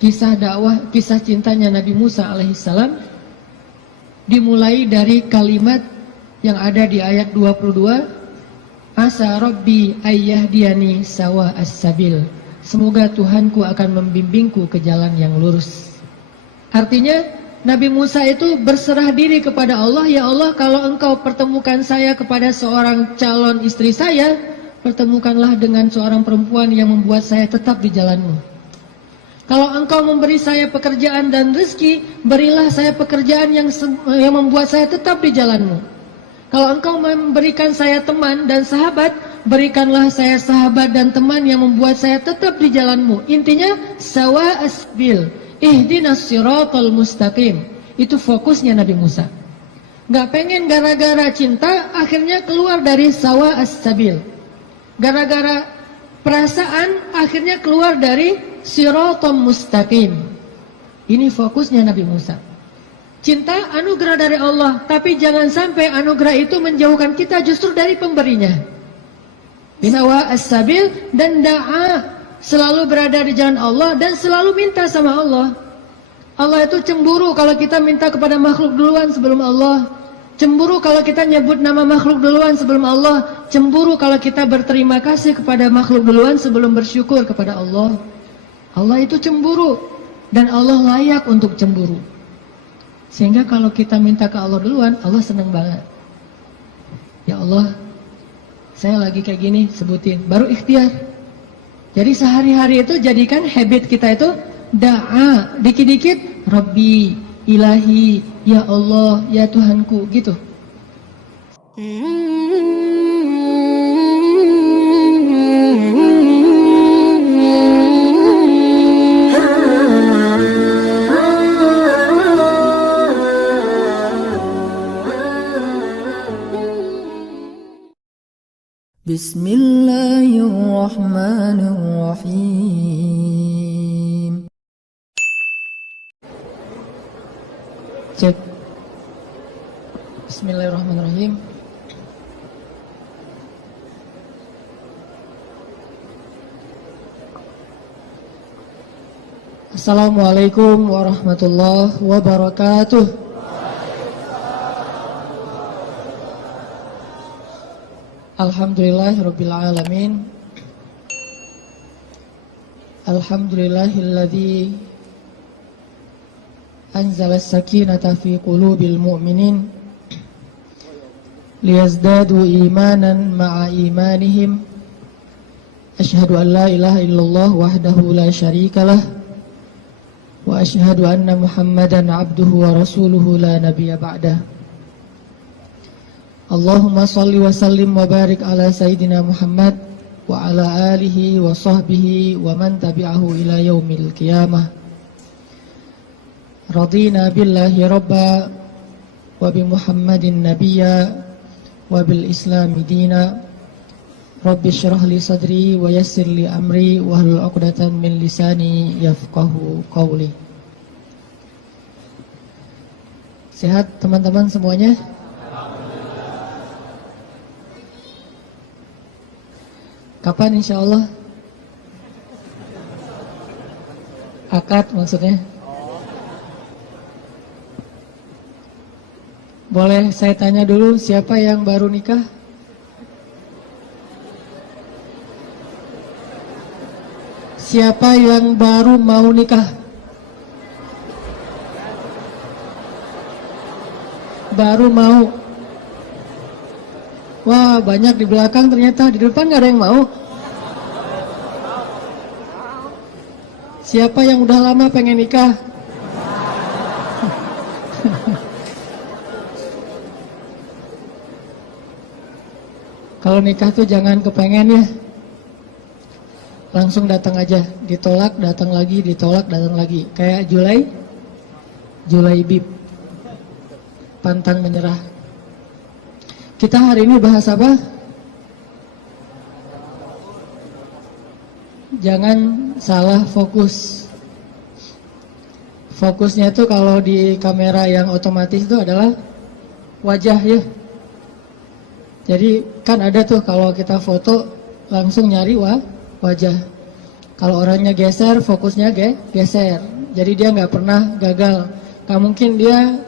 kisah dakwah, kisah cintanya Nabi Musa alaihissalam dimulai dari kalimat yang ada di ayat 22, Asa Rabbi ayyahdiyani sawa as-sabil. Semoga Tuhanku akan membimbingku ke jalan yang lurus. Artinya Nabi Musa itu berserah diri kepada Allah, ya Allah, kalau engkau pertemukan saya kepada seorang calon istri saya, pertemukanlah dengan seorang perempuan yang membuat saya tetap di jalanmu. Kalau engkau memberi saya pekerjaan dan rezeki, berilah saya pekerjaan yang membuat saya tetap di jalanmu. Kalau engkau memberikan saya teman dan sahabat, berikanlah saya sahabat dan teman yang membuat saya tetap di jalanmu. Intinya, sawa asbil, ihdinas siratal mustaqim. Itu fokusnya Nabi Musa. Gak pengen gara-gara cinta, akhirnya keluar dari sawa as-sabil. Gara-gara perasaan, akhirnya keluar dari siratal mustaqim. Ini fokusnya Nabi Musa. Cinta anugerah dari Allah, tapi jangan sampai anugerah itu menjauhkan kita justru dari pemberinya. Sawa as-sabil dan da'a, selalu berada di jalan Allah dan selalu minta sama Allah. Allah itu cemburu kalau kita minta kepada makhluk duluan sebelum Allah. Cemburu kalau kita nyebut nama makhluk duluan sebelum Allah. Cemburu kalau kita berterima kasih kepada makhluk duluan sebelum bersyukur kepada Allah. Allah itu cemburu dan Allah layak untuk cemburu. Sehingga kalau kita minta ke Allah duluan, Allah senang banget. Ya Allah, saya lagi kayak gini, sebutin, baru ikhtiar. Jadi sehari-hari itu jadikan habit kita itu da'a, dikit-dikit Rabbi, Ilahi, Ya Allah, Ya Tuhanku, gitu. Bismillahirrahmanirrahim. Cek. Bismillahirrahmanirrahim. Assalamualaikum warahmatullahi wabarakatuh. Alhamdulillahirabbil alamin. Alhamdulillahilladzi anzala as-sakinata fi qulubil mu'minin liyazdadu imanan ma'a imanihim. Asyhadu an la ilaha illallah wahdahu la syarikalah wa asyhadu anna Muhammadan abduhu wa rasuluhu la nabiyya ba'dah. Allahumma salli wa sallim wa barik ala Sayyidina Muhammad wa ala alihi wa sahbihi wa man tabi'ahu ila yaumil qiyamah. Radina billahi rabba wa bi Muhammadin nabiyya wa bil islami dina. Rabbi syrah li sadri wa yassir li amri wa hlul 'uqdatan min lisani yafqahu qawli. Sehat teman-teman semuanya? Kapan insyaallah? Akad maksudnya? Boleh saya tanya dulu, siapa yang baru nikah? Siapa yang baru mau nikah? Baru mau. Wah, banyak di belakang ternyata, di depan gak ada yang mau. Siapa yang udah lama pengen nikah? Kalau nikah tuh jangan kepengen ya. Langsung datang aja, ditolak, datang lagi, ditolak, datang lagi. Kayak Julaibib, pantang menyerah. Kita hari ini bahas apa? Jangan salah fokus. Fokusnya itu kalau di kamera yang otomatis itu adalah wajah ya. Jadi kan ada tuh kalau kita foto langsung nyari wajah. Kalau orangnya geser, fokusnya geser. Jadi dia nggak pernah gagal. Nggak mungkin dia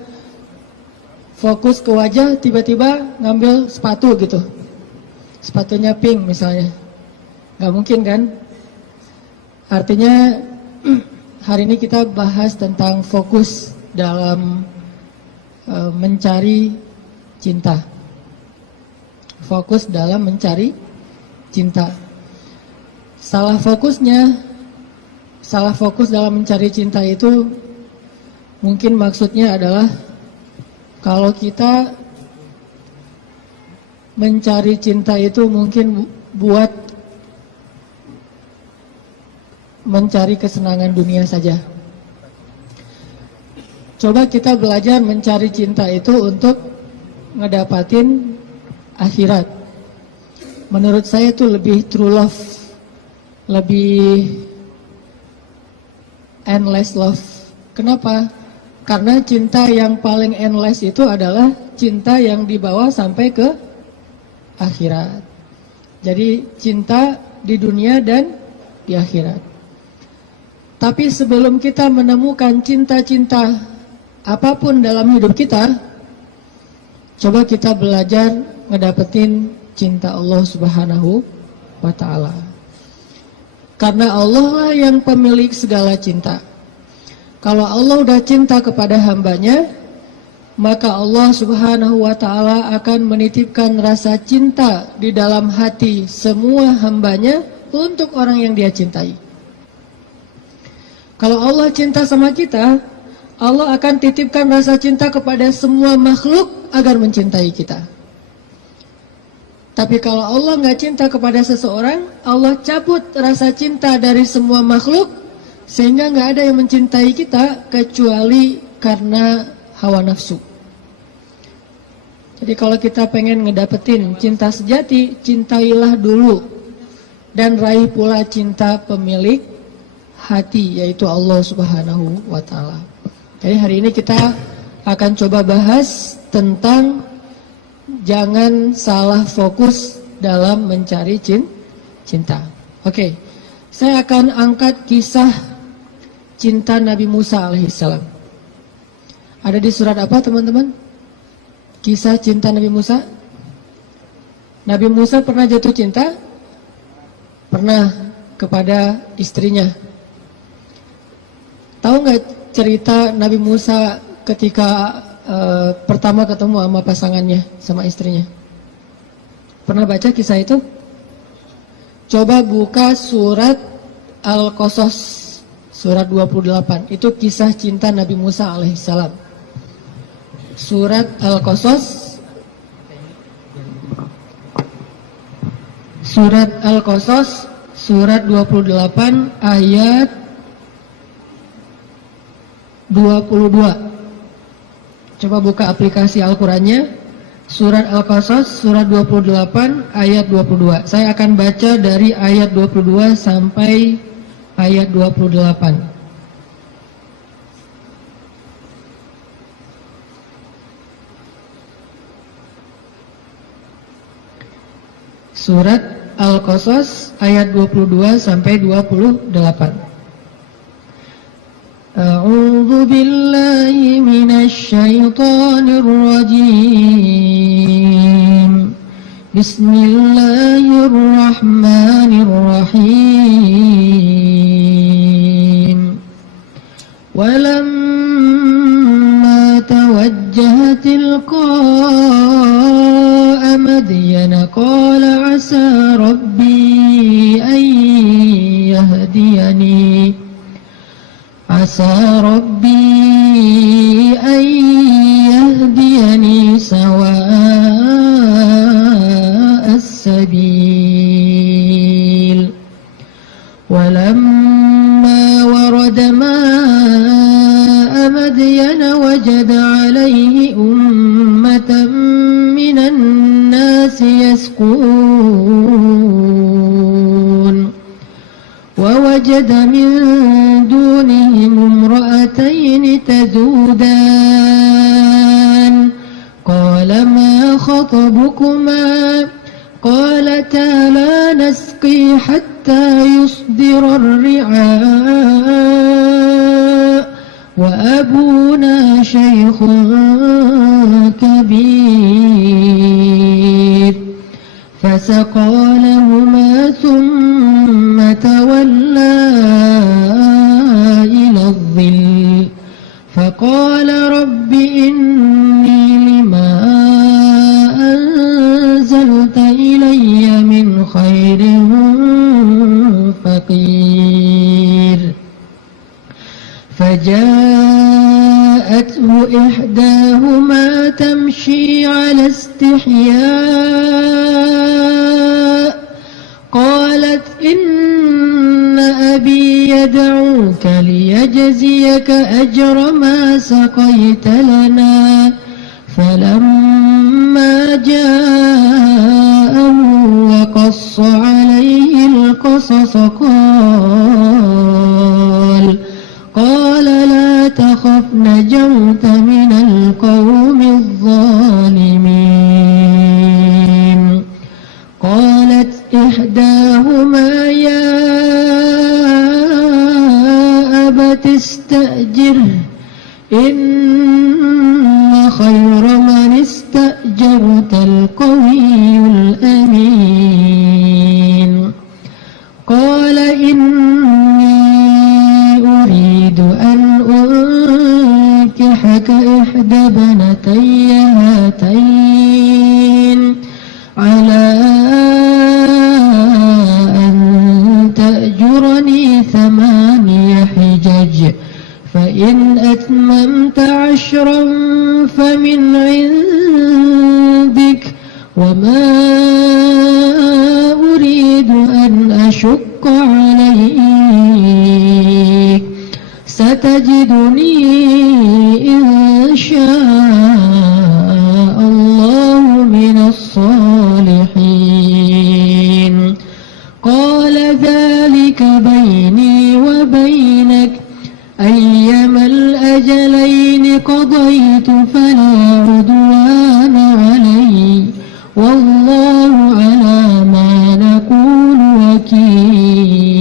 fokus ke wajah, tiba-tiba ngambil sepatu gitu. Sepatunya pink misalnya. Nggak mungkin kan? Artinya hari ini kita bahas tentang fokus dalam mencari cinta. Fokus dalam mencari cinta. Salah fokus dalam mencari cinta itu mungkin maksudnya adalah kalau kita mencari cinta itu mungkin buat mencari kesenangan dunia saja. Coba kita belajar mencari cinta itu untuk ngedapatin akhirat. Menurut saya itu lebih true love, lebih endless love. Kenapa? Karena cinta yang paling endless itu adalah cinta yang dibawa sampai ke akhirat. Jadi cinta di dunia dan di akhirat. Tapi sebelum kita menemukan cinta-cinta apapun dalam hidup kita, coba kita belajar ngedapetin cinta Allah Subhanahu wa ta'ala. Karena Allah lah yang pemilik segala cinta. Kalau Allah udah cinta kepada hambanya, maka Allah Subhanahu wa ta'ala akan menitipkan rasa cinta di dalam hati semua hambanya untuk orang yang dia cintai. Kalau Allah cinta sama kita, Allah akan titipkan rasa cinta kepada semua makhluk agar mencintai kita. Tapi kalau Allah nggak cinta kepada seseorang, Allah cabut rasa cinta dari semua makhluk, sehingga nggak ada yang mencintai kita kecuali karena hawa nafsu. Jadi kalau kita pengen ngedapetin cinta sejati, cintailah dulu dan raih pula cinta pemilik hati, yaitu Allah Subhanahu wa ta'ala. Jadi hari ini kita akan coba bahas tentang jangan salah fokus dalam mencari cinta. Oke, saya akan angkat kisah cinta Nabi Musa alaihissalam. Ada di surat apa teman-teman? Kisah cinta Nabi Musa. Nabi Musa pernah jatuh cinta? Pernah kepada istrinya. Tahu nggak cerita Nabi Musa ketika pertama ketemu sama pasangannya, sama istrinya? Pernah baca kisah itu? Coba buka surat Al-Qasas, surat 28. Itu kisah cinta Nabi Musa alaihissalam. Surat Al-Qasas, surat Al-Qasas, surat 28 ayat 22. Coba buka aplikasi Al-Qurannya, surat Al-Qasas, surat 28, ayat 22. Saya akan baca dari ayat 22 sampai ayat 28. Surat Al-Qasas, ayat 22 sampai 28. أعوذ بالله من الشيطان الرجيم بسم الله الرحمن الرحيم ولما توجه تلقاء مدين قال عسى ربي أن يهديني عسى ربي أن يهديني سواء السبيل ولما ورد ماء مدين وجد عليه أمة من الناس يسقون ووجد من دونهم امرأتين تذودان قال ما خطبكما قالتا لا نسقي حتى يصدر الرعاء وأبونا شيخ كبير فسقى لهما ثم تولى إلى الظل فقال رب إني لما أنزلت إلي من خير فقير فجاءته إحداهما تمشي على استحياء قالت إن أبي يدعوك ليجزيك أجر ما سقيت لنا فلما جاءه وقص عليه القصص قال لا تخف نجوت من القوم الظالمين قالت إحداهما يا أبت استأجره إن خير من استأجرت القوي الأمين قال إني أريد أن أنكحك إحدى بنتي هاتين على أن تأجرني 8 حجج فإن أتممت 10 فمن عندك وما أريد أن أشق عليك ستجدني إن شاء الله من الصالحين قال ذلك بيني وبينك أيما الأجلين قضيت فلا عدوان علي والله على ما نقول وكيل.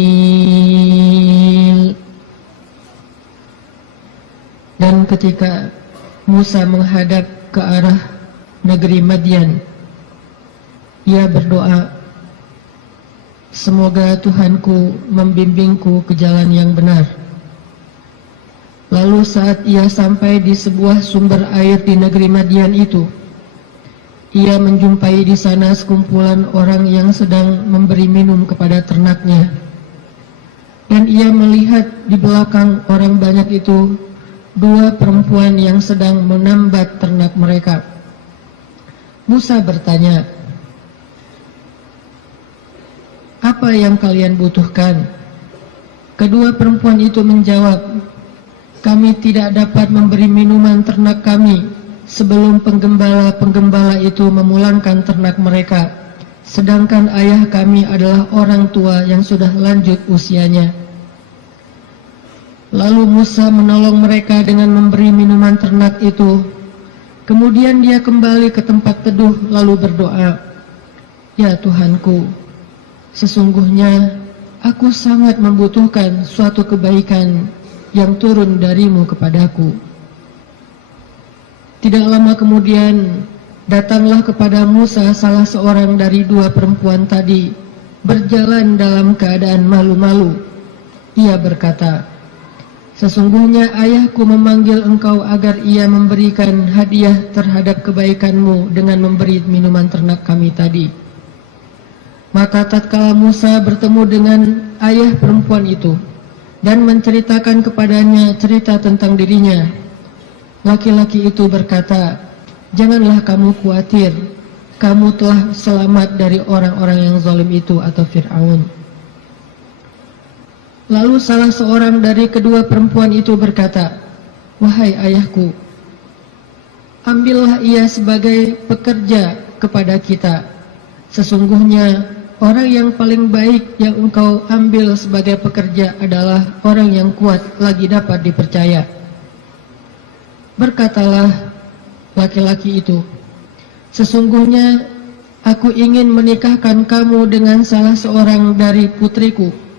Dan ketika Musa menghadap ke arah negeri Madian, ia berdoa, semoga Tuhanku membimbingku ke jalan yang benar. Lalu saat ia sampai di sebuah sumber air di negeri Madian itu, ia menjumpai di sana sekumpulan orang yang sedang memberi minum kepada ternaknya. Dan ia melihat di belakang orang banyak itu 2 perempuan yang sedang menambat ternak mereka. Musa bertanya, "Apa yang kalian butuhkan?" Kedua perempuan itu menjawab, "Kami tidak dapat memberi minuman ternak kami sebelum penggembala-penggembala itu memulangkan ternak mereka, sedangkan ayah kami adalah orang tua yang sudah lanjut usianya." Lalu Musa menolong mereka dengan memberi minuman ternak itu. Kemudian dia kembali ke tempat teduh lalu berdoa, "Ya Tuhanku, sesungguhnya aku sangat membutuhkan suatu kebaikan yang turun darimu kepadaku." Tidak lama kemudian datanglah kepada Musa salah seorang dari 2 perempuan tadi, berjalan dalam keadaan malu-malu. Ia berkata, "Sesungguhnya ayahku memanggil engkau agar ia memberikan hadiah terhadap kebaikanmu dengan memberi minuman ternak kami tadi." Maka tatkala Musa bertemu dengan ayah perempuan itu dan menceritakan kepadanya cerita tentang dirinya, laki-laki itu berkata, "Janganlah kamu khawatir, kamu telah selamat dari orang-orang yang zalim itu atau Fir'aun." Lalu salah seorang dari kedua perempuan itu berkata, "Wahai ayahku, ambillah ia sebagai pekerja kepada kita. Sesungguhnya orang yang paling baik yang engkau ambil sebagai pekerja adalah orang yang kuat lagi dapat dipercaya." Berkatalah laki-laki itu, "Sesungguhnya aku ingin menikahkan kamu dengan salah seorang dari putriku.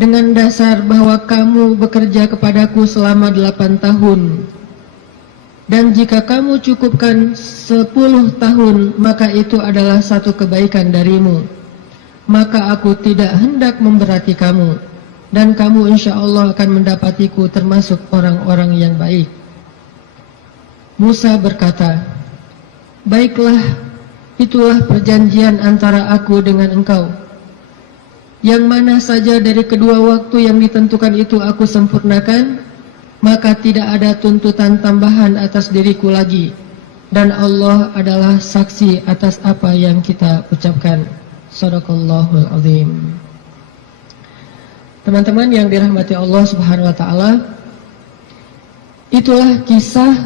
dengan dasar bahwa kamu bekerja kepadaku selama 8 tahun. Dan jika kamu cukupkan 10 tahun, maka itu adalah satu kebaikan darimu. Maka aku tidak hendak memberati kamu, dan kamu insya Allah akan mendapatiku termasuk orang-orang yang baik. Musa berkata, baiklah, itulah perjanjian antara aku dengan engkau. Yang mana saja dari kedua waktu yang ditentukan itu aku sempurnakan, maka tidak ada tuntutan tambahan atas diriku lagi. Dan Allah adalah saksi atas apa yang kita ucapkan. Shadaqallahul azim. Teman-teman yang dirahmati Allah Subhanahu wa taala, itulah kisah,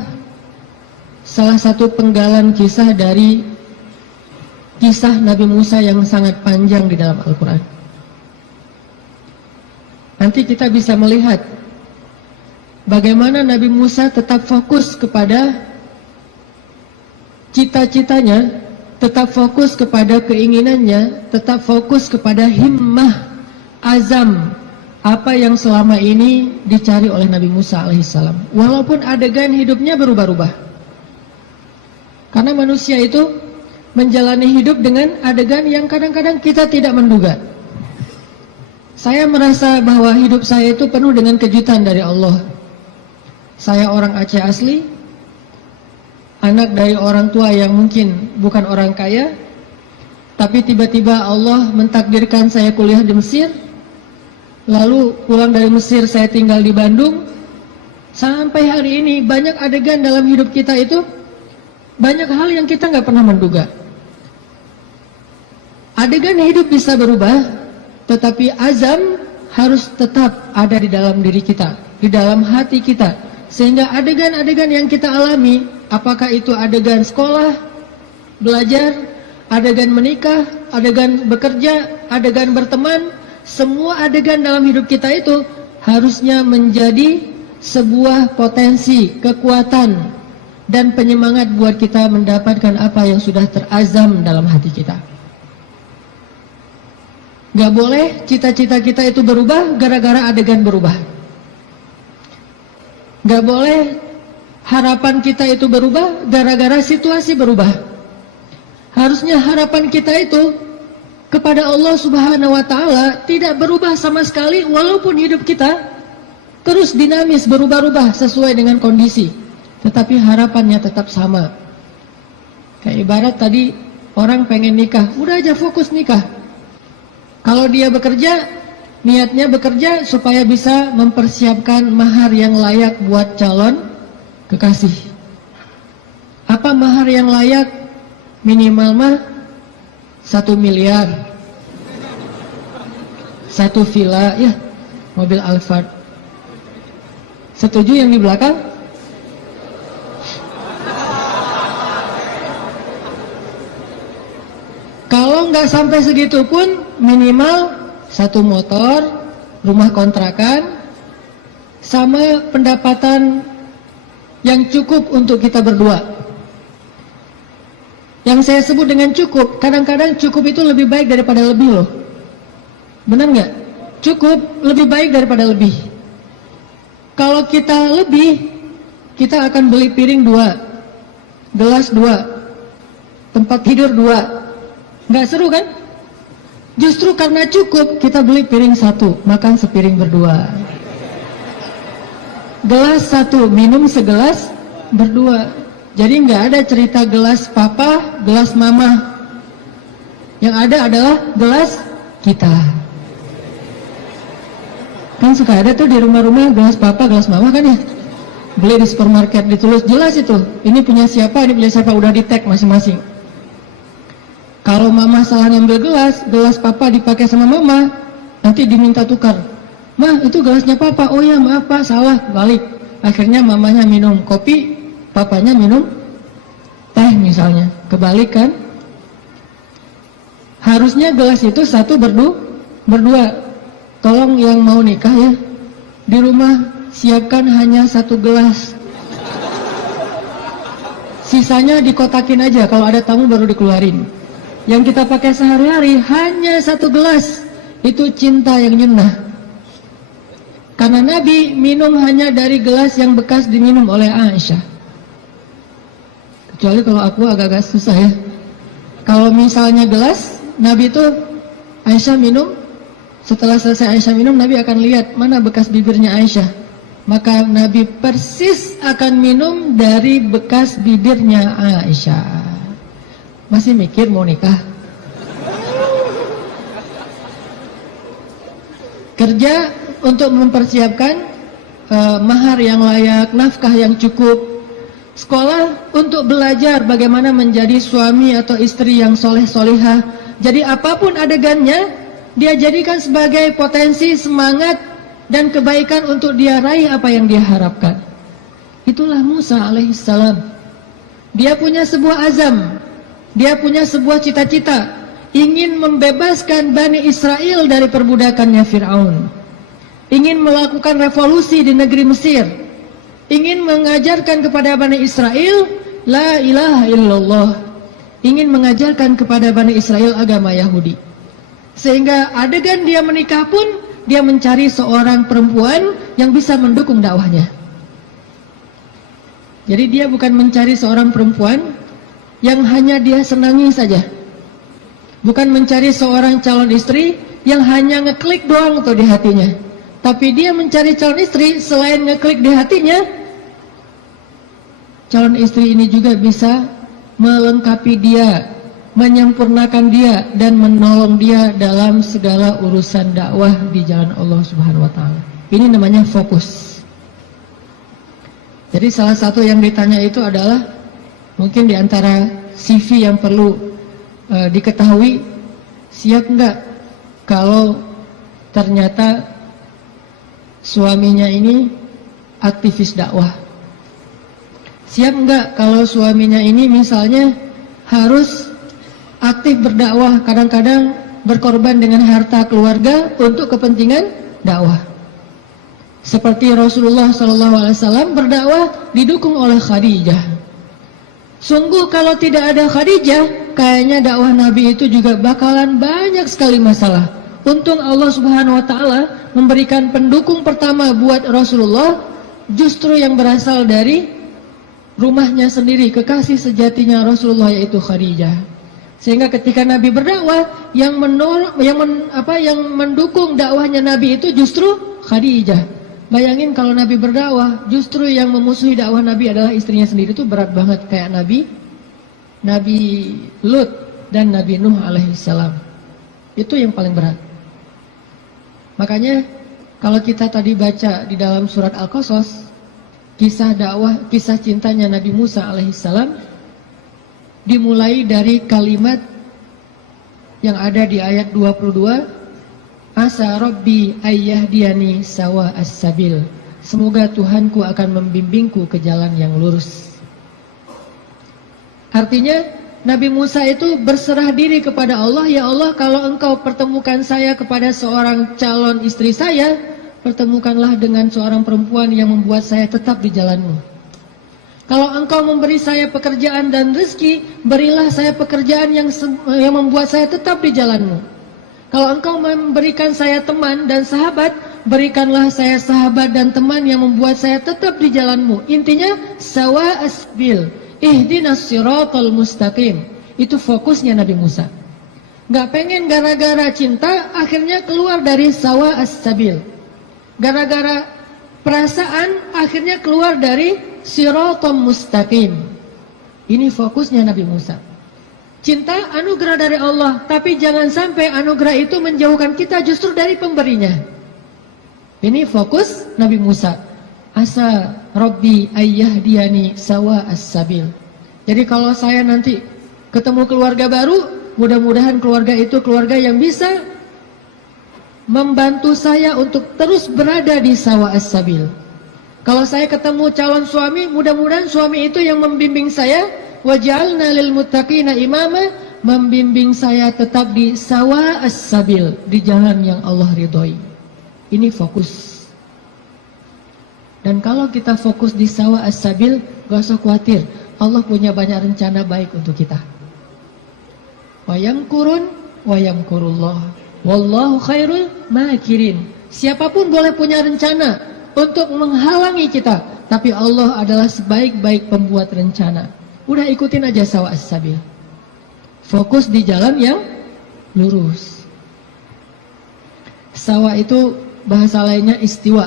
salah satu penggalan kisah dari kisah Nabi Musa yang sangat panjang di dalam Al-Quran. Nanti kita bisa melihat bagaimana Nabi Musa tetap fokus kepada cita-citanya, tetap fokus kepada keinginannya, tetap fokus kepada himmah, azam, apa yang selama ini dicari oleh Nabi Musa alaihissalam. Walaupun adegan hidupnya berubah-ubah. Karena manusia itu menjalani hidup dengan adegan yang kadang-kadang kita tidak menduga. Saya merasa bahwa hidup saya itu penuh dengan kejutan dari Allah. Saya orang Aceh asli, anak dari orang tua yang mungkin bukan orang kaya, tapi tiba-tiba Allah mentakdirkan saya kuliah di Mesir. Lalu pulang dari Mesir saya tinggal di Bandung. Sampai hari ini banyak adegan dalam hidup kita itu, banyak hal yang kita nggak pernah menduga. Adegan hidup bisa berubah, tetapi azam harus tetap ada di dalam diri kita, di dalam hati kita. Sehingga adegan-adegan yang kita alami, apakah itu adegan sekolah, belajar, adegan menikah, adegan bekerja, adegan berteman, semua adegan dalam hidup kita itu harusnya menjadi sebuah potensi, kekuatan, dan penyemangat buat kita mendapatkan apa yang sudah terazam dalam hati kita. Gak boleh cita-cita kita itu berubah gara-gara adegan berubah. Gak boleh harapan kita itu berubah gara-gara situasi berubah. Harusnya harapan kita itu kepada Allah Subhanahu wa taala tidak berubah sama sekali, walaupun hidup kita terus dinamis, berubah-ubah sesuai dengan kondisi. Tetapi harapannya tetap sama. Kayak ibarat tadi orang pengen nikah, udah aja fokus nikah. Kalau dia bekerja, niatnya bekerja supaya bisa mempersiapkan mahar yang layak buat calon kekasih. Apa mahar yang layak? Minimal mah 1 miliar, 1 villa, ya, mobil Alphard. Setuju yang di belakang? Kalau nggak sampai segitu pun minimal 1 motor, rumah kontrakan, sama pendapatan yang cukup untuk kita berdua. Yang saya sebut dengan cukup, kadang-kadang cukup itu lebih baik daripada lebih loh. Benar nggak? Cukup lebih baik daripada lebih. Kalau kita lebih, kita akan beli piring 2, gelas 2, tempat tidur 2. Nggak seru kan? Justru karena cukup, kita beli piring 1, makan sepiring berdua. Gelas 1, minum segelas berdua. Jadi nggak ada cerita gelas papa, gelas mama. Yang ada adalah gelas kita. Kan suka ada tuh di rumah-rumah gelas papa, gelas mama kan ya? Beli di supermarket, ditulis jelas itu. Ini punya siapa, ini punya siapa, udah di tag masing-masing. Kalau mama salah ngambil gelas, gelas papa dipakai sama mama, nanti diminta tukar. Mah, itu gelasnya papa. Oh ya, maaf pak, salah, balik. Akhirnya mamanya minum kopi, papanya minum teh misalnya. Kebalik kan? Harusnya gelas itu 1 berdua. Tolong yang mau nikah ya, di rumah siapkan hanya 1 gelas. Sisanya dikotakin aja, kalau ada tamu baru dikeluarin. Yang kita pakai sehari-hari hanya 1 gelas. Itu cinta yang nyenah. Karena Nabi minum hanya dari gelas yang bekas diminum oleh Aisyah. Kecuali kalau aku agak-agak susah ya. Kalau misalnya gelas, Nabi itu Aisyah minum, setelah selesai Aisyah minum, Nabi akan lihat mana bekas bibirnya Aisyah. Maka Nabi persis akan minum dari bekas bibirnya Aisyah. Masih mikir mau nikah? Kerja untuk mempersiapkan mahar yang layak, nafkah yang cukup. Sekolah untuk belajar bagaimana menjadi suami atau istri yang soleh-solihah. Jadi apapun adegannya, dia jadikan sebagai potensi, semangat, dan kebaikan untuk dia raih apa yang dia harapkan. Itulah Musa alaihissalam. Dia punya sebuah azam, dia punya sebuah cita-cita, ingin membebaskan Bani Israel dari perbudakannya Fir'aun, ingin melakukan revolusi di negeri Mesir, ingin mengajarkan kepada Bani Israel la ilaha illallah, ingin mengajarkan kepada Bani Israel agama Yahudi. Sehingga adegan dia menikah pun, dia mencari seorang perempuan yang bisa mendukung dakwahnya. Jadi dia bukan mencari seorang perempuan yang hanya dia senangi saja, bukan mencari seorang calon istri yang hanya ngeklik doang tuh di hatinya. Tapi dia mencari calon istri, selain ngeklik di hatinya, calon istri ini juga bisa melengkapi dia, menyempurnakan dia, dan menolong dia dalam segala urusan dakwah di jalan Allah Subhanahu wa Ta'ala. Ini namanya fokus. Jadi salah satu yang ditanya itu adalah, mungkin di antara CV yang perlu diketahui, siap nggak kalau ternyata suaminya ini aktivis dakwah? Siap nggak kalau suaminya ini misalnya harus aktif berdakwah, kadang-kadang berkorban dengan harta keluarga untuk kepentingan dakwah? Seperti Rasulullah SAW berdakwah didukung oleh Khadijah. Sungguh kalau tidak ada Khadijah, kayaknya dakwah Nabi itu juga bakalan banyak sekali masalah. Untung Allah Subhanahu wa Ta'ala memberikan pendukung pertama buat Rasulullah, justru yang berasal dari rumahnya sendiri, kekasih sejatinya Rasulullah, yaitu Khadijah. Sehingga ketika Nabi berdakwah, yang mendukung dakwahnya Nabi itu justru Khadijah. Bayangin kalau Nabi berdakwah, justru yang memusuhi dakwah Nabi adalah istrinya sendiri, itu berat banget. Kayak Nabi Lut dan Nabi Nuh alaihissalam. Itu yang paling berat. Makanya kalau kita tadi baca di dalam surat Al-Qasas, kisah dakwah, kisah cintanya Nabi Musa alaihissalam, dimulai dari kalimat yang ada di ayat 22, Asa Rabbi ayyahdiyani sawa as-sabil. Semoga Tuhanku akan membimbingku ke jalan yang lurus. Artinya Nabi Musa itu berserah diri kepada Allah. Ya Allah, kalau engkau pertemukan saya kepada seorang calon istri saya, pertemukanlah dengan seorang perempuan yang membuat saya tetap di jalanmu. Kalau engkau memberi saya pekerjaan dan rezeki, berilah saya pekerjaan yang membuat saya tetap di jalanmu. Kalau engkau memberikan saya teman dan sahabat, berikanlah saya sahabat dan teman yang membuat saya tetap di jalanmu. Intinya, sawa asbil, ihdinas siratal mustaqim. Itu fokusnya Nabi Musa. Gak pengen gara-gara cinta, akhirnya keluar dari sawa as-sabil. Gara-gara perasaan, akhirnya keluar dari siratal mustaqim. Ini fokusnya Nabi Musa. Cinta anugerah dari Allah, tapi jangan sampai anugerah itu menjauhkan kita justru dari pemberinya. Ini fokus Nabi Musa. Asa Rabbi ayyahdiyani sawa as-sabil. Jadi kalau saya nanti ketemu keluarga baru, mudah-mudahan keluarga itu keluarga yang bisa membantu saya untuk terus berada di sawa as-sabil. Kalau saya ketemu calon suami, mudah-mudahan suami itu yang membimbing saya. Waj'alna lil muttaqina imama, membimbing saya tetap di sawa as-sabil, di jalan yang Allah ridhoi. Ini fokus. Dan kalau kita fokus di sawa as-sabil, gak usah khawatir, Allah punya banyak rencana baik untuk kita. Wa yamkurun wa yamkurullah wallahu khairul makirin. Siapapun boleh punya rencana untuk menghalangi kita, tapi Allah adalah sebaik-baik pembuat rencana. Udah ikutin aja sawa as-sabil. Fokus di jalan yang lurus. Sawa itu bahasa lainnya istiwa.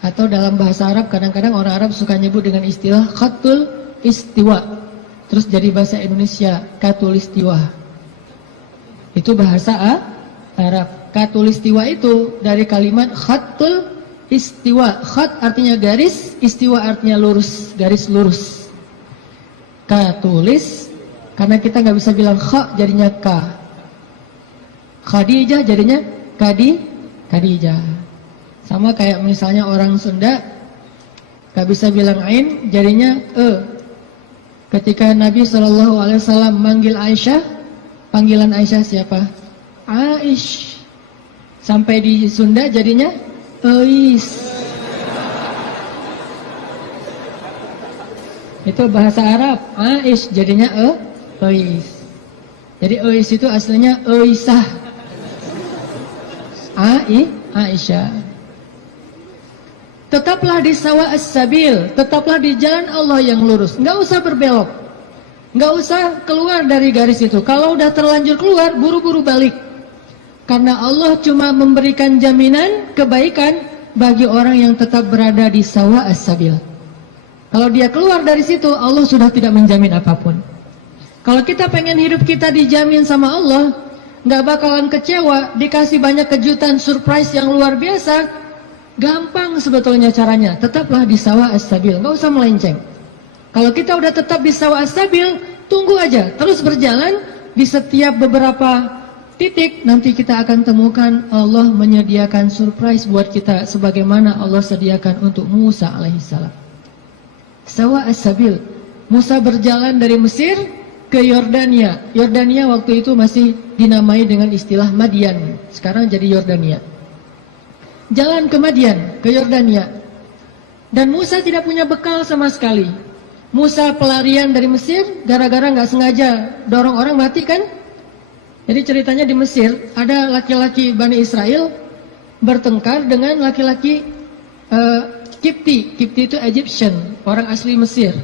Atau dalam bahasa Arab kadang-kadang orang Arab suka nyebut dengan istilah khatul istiwa. Terus jadi bahasa Indonesia katulistiwa. Itu bahasa Arab. Katulistiwa itu dari kalimat khatul istiwa. Khat artinya garis, istiwa artinya lurus, garis lurus. Katulis, karena kita nggak bisa bilang kha jadinya ka. Khadijah jadinya Khadijah. Sama kayak misalnya orang Sunda nggak bisa bilang ain jadinya e. Ketika Nabi SAW manggil Aisyah, panggilan Aisyah siapa? Aish. Sampai di Sunda jadinya Eis. Itu bahasa Arab. Aish jadinya Eis. Jadi Eis itu aslinya Eisah. Aisyah. Tetaplah di sawa as-sabil, tetaplah di jalan Allah yang lurus. Nggak usah berbelok, nggak usah keluar dari garis itu. Kalau udah terlanjur keluar, buru-buru balik. Karena Allah cuma memberikan jaminan kebaikan bagi orang yang tetap berada di sawa as-sabil. Kalau dia keluar dari situ, Allah sudah tidak menjamin apapun. Kalau kita pengen hidup kita dijamin sama Allah, nggak bakalan kecewa, dikasih banyak kejutan, surprise yang luar biasa, gampang sebetulnya caranya. Tetaplah di sawa as-sabil, nggak usah melenceng. Kalau kita udah tetap di sawa as-sabil, tunggu aja, terus berjalan di setiap beberapa titik, nanti kita akan temukan Allah menyediakan surprise buat kita sebagaimana Allah sediakan untuk Musa alaihissalam. Sawa as-sabil, Musa berjalan dari Mesir ke Yordania. Yordania waktu itu masih dinamai dengan istilah Madian, sekarang jadi Yordania. Jalan ke Madian, ke Yordania. Dan Musa tidak punya bekal sama sekali. Musa pelarian dari Mesir gara-gara nggak sengaja dorong orang mati kan? Jadi ceritanya di Mesir ada laki-laki Bani Israel bertengkar dengan laki-laki Kipti. Kipti itu Egyptian, orang asli Mesir.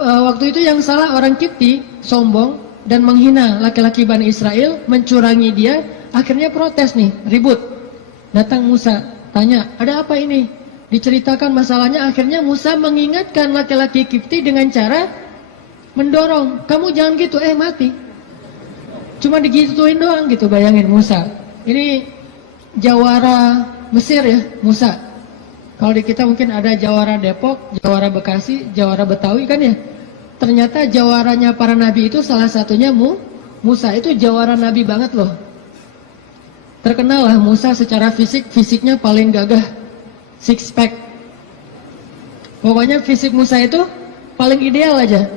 Waktu itu yang salah orang Kipti, sombong dan menghina laki-laki Bani Israel, mencurangi dia, akhirnya protes nih, ribut. Datang Musa, tanya, ada apa ini? Diceritakan masalahnya, akhirnya Musa mengingatkan laki-laki Kipti dengan cara mendorong, kamu jangan gitu, mati. Cuma digituin doang gitu, bayangin Musa. Ini jawara Mesir ya, Musa. Kalau di kita mungkin ada jawara Depok, jawara Bekasi, jawara Betawi kan ya. Ternyata jawaranya para nabi itu salah satunya Musa. Itu jawara nabi banget loh. Terkenal lah Musa secara fisiknya paling gagah, six pack. Pokoknya fisik Musa itu paling ideal aja.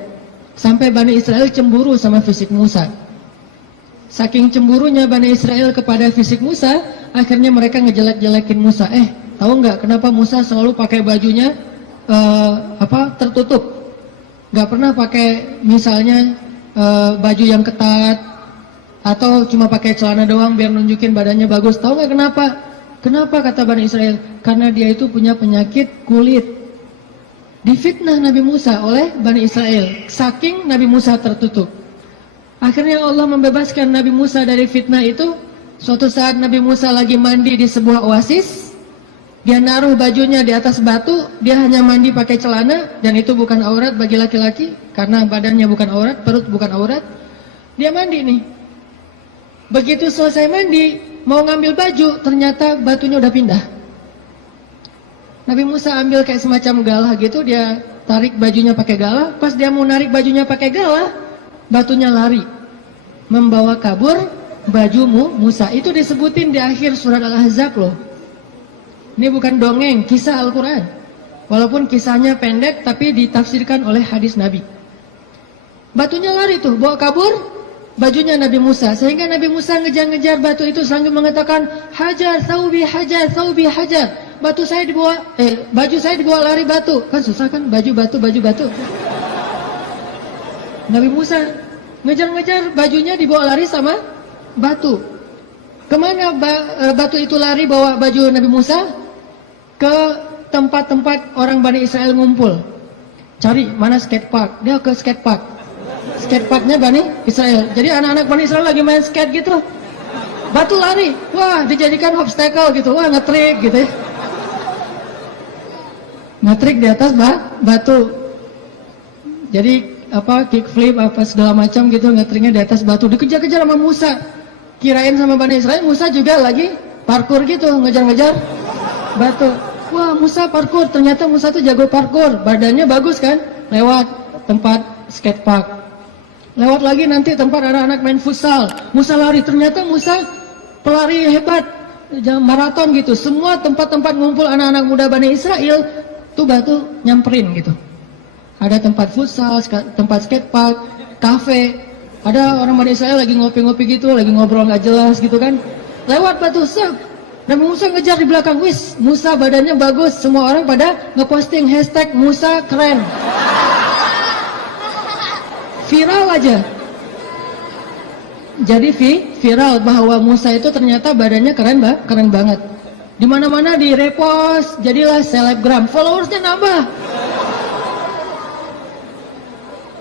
Sampai Bani Israel cemburu sama fisik Musa. Saking cemburunya Bani Israel kepada fisik Musa, akhirnya mereka ngejelek-jelekin Musa. Tahu nggak kenapa Musa selalu pakai bajunya tertutup? Nggak pernah pakai misalnya baju yang ketat atau cuma pakai celana doang biar nunjukin badannya bagus. Tahu nggak kenapa? Kenapa kata Bani Israel? Karena dia itu punya penyakit kulit. Difitnah Nabi Musa oleh Bani Israel. Saking Nabi Musa tertutup. Akhirnya Allah membebaskan Nabi Musa dari fitnah itu. Suatu saat Nabi Musa lagi mandi di sebuah oasis. Dia naruh bajunya di atas batu, dia hanya mandi pakai celana, dan itu bukan aurat bagi laki-laki, karena badannya bukan aurat, perut bukan aurat. Dia mandi nih. Begitu selesai mandi, mau ngambil baju, ternyata batunya udah pindah. Nabi Musa ambil kayak semacam galah gitu, dia tarik bajunya pakai galah, pas dia mau narik bajunya pakai galah, batunya lari. Membawa kabur bajumu Musa. Itu disebutin di akhir surat Al-Ahzab loh. Ini bukan dongeng, kisah Al-Quran. Walaupun kisahnya pendek, tapi ditafsirkan oleh hadis Nabi. Batunya lari tuh, bawa kabur bajunya Nabi Musa. Sehingga Nabi Musa ngejar-ngejar batu itu sambil mengatakan, hajar, thawbi, hajar, thawbi, hajar. Baju saya dibawa lari batu. Kan susah kan, baju batu. Nabi Musa ngejar-ngejar bajunya dibawa lari sama batu. Kemana batu itu lari bawa baju Nabi Musa? Ke tempat-tempat orang Bani Israel ngumpul. Cari mana skate park. Dia ke skate park. Skate parknya Bani Israel. Jadi anak-anak Bani Israel lagi main skate gitu. Batu lari. Wah, dijadikan obstacle gitu. Wah, ngetrik gitu ya. Ngetrik di atas batu. Jadi kickflip segala macam gitu, ngetriknya di atas batu. Dikejar-kejar sama Musa. Kirain sama Bani Israel, Musa juga lagi parkur gitu, ngejar-ngejar batu. Wah, Musa parkur. Ternyata Musa tuh jago parkur. Badannya bagus kan? Lewat tempat skate park. Lewat lagi nanti tempat anak-anak main futsal. Musa lari. Ternyata Musa pelari hebat. Maraton gitu. Semua tempat-tempat ngumpul anak-anak muda Bani Israel tuh batu nyamperin gitu. Ada tempat futsal, tempat skate park, kafe. Ada orang Bani Israel lagi ngopi-ngopi gitu, lagi ngobrol nggak jelas gitu kan. Lewat batu, dan Musa ngejar di belakang. Wis, Musa badannya bagus. Semua orang pada ngeposting hashtag Musa keren. Viral aja. Jadi viral bahwa Musa itu ternyata badannya keren banget. Di mana-mana di repost, jadilah selebgram. Followersnya nambah.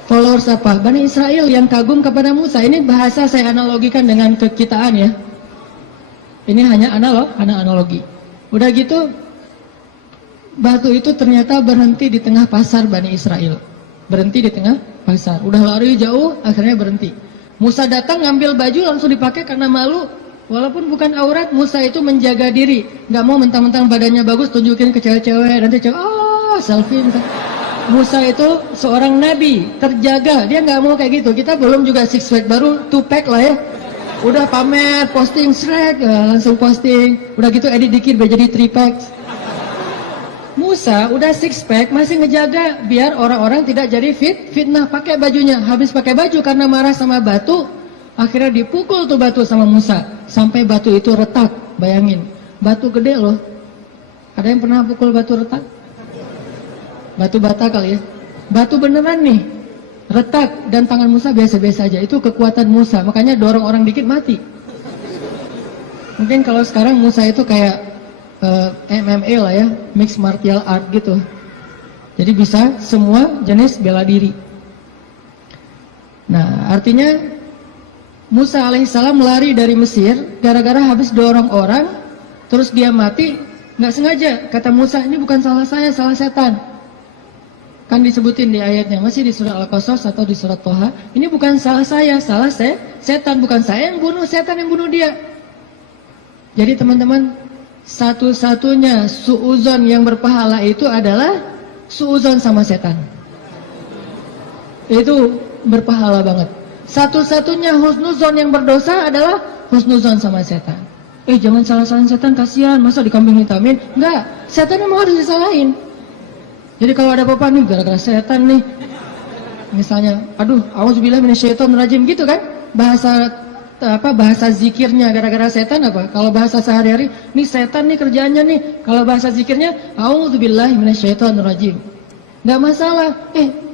Followers apa? Bani Israel yang kagum kepada Musa. Ini bahasa saya analogikan dengan kekitaan ya. Ini hanya analogi. Udah gitu, batu itu ternyata berhenti di tengah pasar Bani Israel. Berhenti di tengah pasar. Udah lari jauh, akhirnya berhenti. Musa datang ngambil baju langsung dipakai karena malu. Walaupun bukan aurat, Musa itu menjaga diri. Gak mau mentang-mentang badannya bagus tunjukin ke cewek-cewek. Nanti cewek, selfie. Musa itu seorang nabi, terjaga. Dia nggak mau kayak gitu. Kita belum juga six pack, baru two pack lah ya. Udah pamer, posting shrek, langsung posting. Udah gitu edit dikit biar jadi three pack. Musa udah six pack masih ngejaga biar orang-orang tidak jadi fitnah. Pakai bajunya, habis pakai baju karena marah sama batu, akhirnya dipukul tuh batu sama Musa sampai batu itu retak. Bayangin, batu gede loh. Ada yang pernah pukul batu retak? Batu bata kali ya. Batu beneran nih, retak, dan tangan Musa biasa-biasa aja. Itu kekuatan Musa, makanya dorong orang dikit mati. Mungkin kalau sekarang Musa itu kayak MMA lah ya, mixed martial art gitu. Jadi bisa semua jenis bela diri. Nah, artinya Musa alaihissalam lari dari Mesir gara-gara habis dorong orang, terus dia mati. Nggak sengaja, kata Musa, ini bukan salah saya, salah setan. Kan disebutin di ayatnya, masih di surah Al-Qasas atau di surat Toha. Ini bukan salah saya, salah setan. Bukan saya yang bunuh, setan yang bunuh dia. Jadi teman-teman, satu-satunya suuzon yang berpahala itu adalah suuzon sama setan. Itu berpahala banget. Satu-satunya husnuzon yang berdosa adalah husnuzon sama setan. Jangan salah-salahin setan, kasihan, masa dikambing hitamin? Enggak, setan memang harus disalahin. Jadi kalau ada apa-apa nih gara-gara setan nih, misalnya, auzubillah minasyaitonirrajim gitu kan, bahasa zikirnya gara-gara setan apa? Kalau bahasa sehari-hari, nih setan nih kerjaannya nih. Kalau bahasa zikirnya, auzubillah minasyaitonirrajim. Nggak masalah.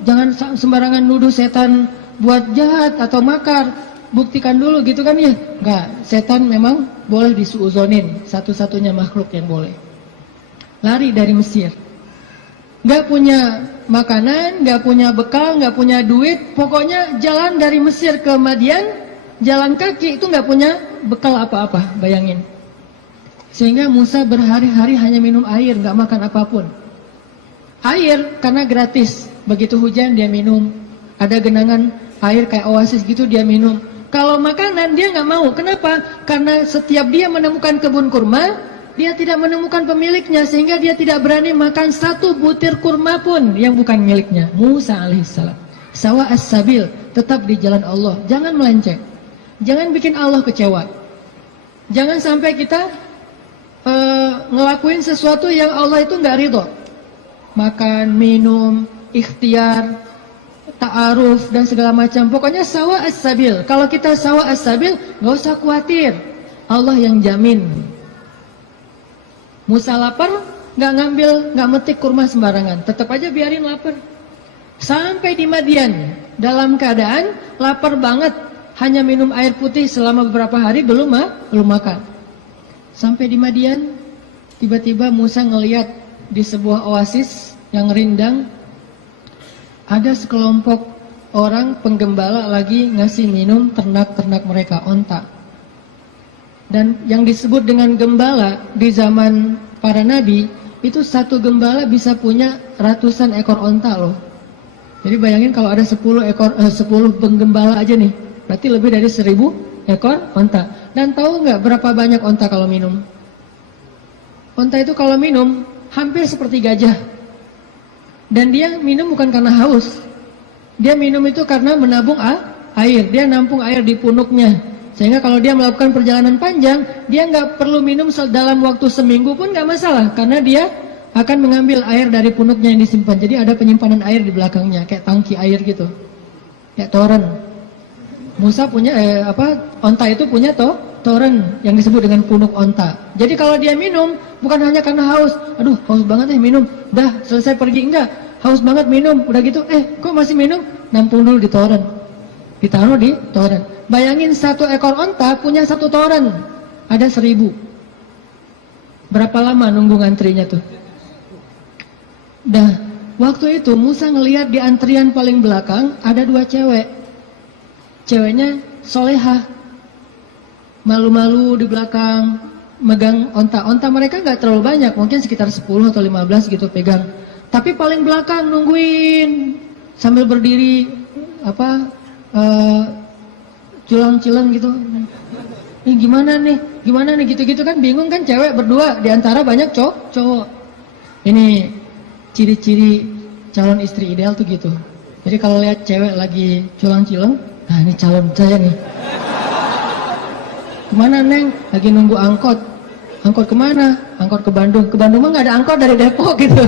Jangan sembarangan nuduh setan buat jahat atau makar. Buktikan dulu gitu kan ya? Nggak, setan memang boleh disuuzonin, satu-satunya makhluk yang boleh. Lari dari Mesir. Gak punya makanan, gak punya bekal, gak punya duit. Pokoknya jalan dari Mesir ke Madian, jalan kaki itu gak punya bekal apa-apa, bayangin. Sehingga Musa berhari-hari hanya minum air, gak makan apapun. Air karena gratis, begitu hujan dia minum. Ada genangan air kayak oasis gitu dia minum. Kalau makanan dia gak mau, kenapa? Karena setiap dia menemukan kebun kurma, dia tidak menemukan pemiliknya, sehingga dia tidak berani makan satu butir kurma pun yang bukan miliknya. Musa alaihissalam sawa as-sabil, tetap di jalan Allah, jangan melenceng, jangan bikin Allah kecewa. Jangan sampai kita ngelakuin sesuatu yang Allah itu nggak ridho. Makan, minum, ikhtiar, ta'aruf dan segala macam. Pokoknya sawa as-sabil. Kalau kita sawa as-sabil, nggak usah khawatir, Allah yang jamin. Musa lapar, nggak metik kurma sembarangan, tetap aja biarin lapar. Sampai di Madian, dalam keadaan lapar banget, hanya minum air putih selama beberapa hari, belum makan. Sampai di Madian, tiba-tiba Musa ngelihat di sebuah oasis yang rindang, ada sekelompok orang penggembala lagi ngasih minum ternak-ternak mereka, onta. Dan yang disebut dengan gembala di zaman para nabi, itu satu gembala bisa punya ratusan ekor onta loh. Jadi bayangin kalau ada 10 penggembala aja nih, berarti lebih dari 1000 ekor onta. Dan tahu nggak berapa banyak onta kalau minum? Onta itu kalau minum hampir seperti gajah. Dan dia minum bukan karena haus. Dia minum itu karena menabung air. Dia nampung air di punuknya. Sehingga kalau dia melakukan perjalanan panjang, dia nggak perlu minum dalam waktu seminggu pun nggak masalah. Karena dia akan mengambil air dari punuknya yang disimpan. Jadi ada penyimpanan air di belakangnya, kayak tangki air gitu. Kayak toren. Musa punya, onta itu punya toren yang disebut dengan punuk onta. Jadi kalau dia minum, bukan hanya karena haus. Aduh, haus banget minum. Udah, selesai pergi. Enggak, haus banget minum. Udah gitu, kok masih minum? Nampung dulu di toren. Ditaruh di toren. Bayangin satu ekor onta punya satu toren. Ada 1000. Berapa lama nunggu ngantrinya tuh? Dah, waktu itu Musa ngelihat di antrian paling belakang ada 2 cewek. Ceweknya solehah. Malu-malu di belakang, megang onta. Onta mereka nggak terlalu banyak, mungkin sekitar 10 atau 15 gitu pegang. Tapi paling belakang nungguin sambil berdiri cilang-cilang gitu. Ini gimana nih gitu-gitu kan bingung kan, cewek berdua di antara banyak cowok. Ini ciri-ciri calon istri ideal tuh gitu. Jadi kalau lihat cewek lagi cilang-cilang, nah ini calon saya nih. Kemana neng? Lagi nunggu angkot. Angkot kemana? Angkot ke Bandung. Ke Bandung mah nggak ada angkot dari Depok gitu.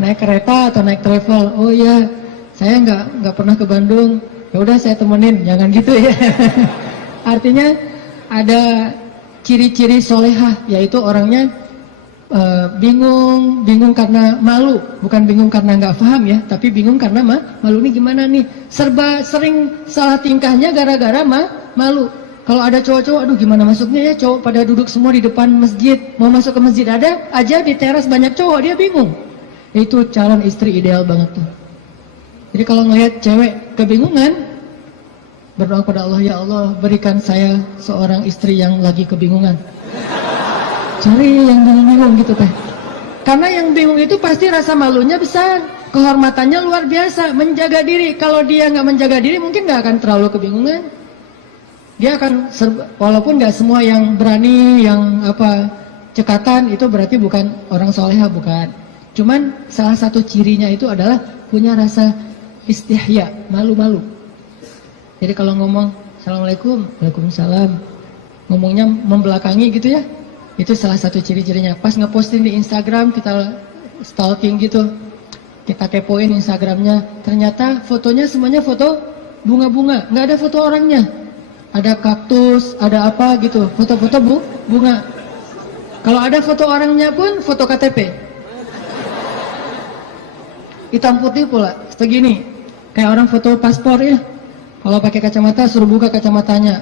Naik kereta atau naik travel. Oh iya, saya nggak pernah ke Bandung. Ya udah saya temenin, jangan gitu ya. Artinya ada ciri-ciri solehah, yaitu orangnya bingung karena malu, bukan bingung karena nggak paham ya, tapi bingung karena malu. Nih gimana nih? Serba sering salah tingkahnya gara-gara malu. Kalau ada cowok-cowok, aduh gimana masuknya ya, cowok pada duduk semua di depan masjid, mau masuk ke masjid ada aja di teras banyak cowok, dia bingung. Itu calon istri ideal banget tuh. Jadi kalau ngelihat cewek kebingungan, berdoa kepada Allah, ya Allah berikan saya seorang istri yang lagi kebingungan. Cari yang bingung-bingung gitu teh. Karena yang bingung itu pasti rasa malunya besar, kehormatannya luar biasa, menjaga diri. Kalau dia nggak menjaga diri mungkin nggak akan terlalu kebingungan. Dia akan, walaupun nggak semua yang berani, yang cekatan itu berarti bukan orang soleha, bukan. Cuman salah satu cirinya itu adalah punya rasa istihya, malu-malu. Jadi kalau ngomong Assalamualaikum, Waalaikumsalam, ngomongnya membelakangi gitu ya, itu salah satu ciri-cirinya. Pas ngeposting di Instagram, kita stalking gitu, kita kepoin Instagramnya, ternyata fotonya semuanya foto bunga-bunga, nggak ada foto orangnya. Ada kaktus, ada apa gitu, foto-foto bunga. Kalau ada foto orangnya pun foto KTP. Hitam putih pula, segini. Kayak orang foto paspor ya. Kalau pakai kacamata suruh buka kacamatanya.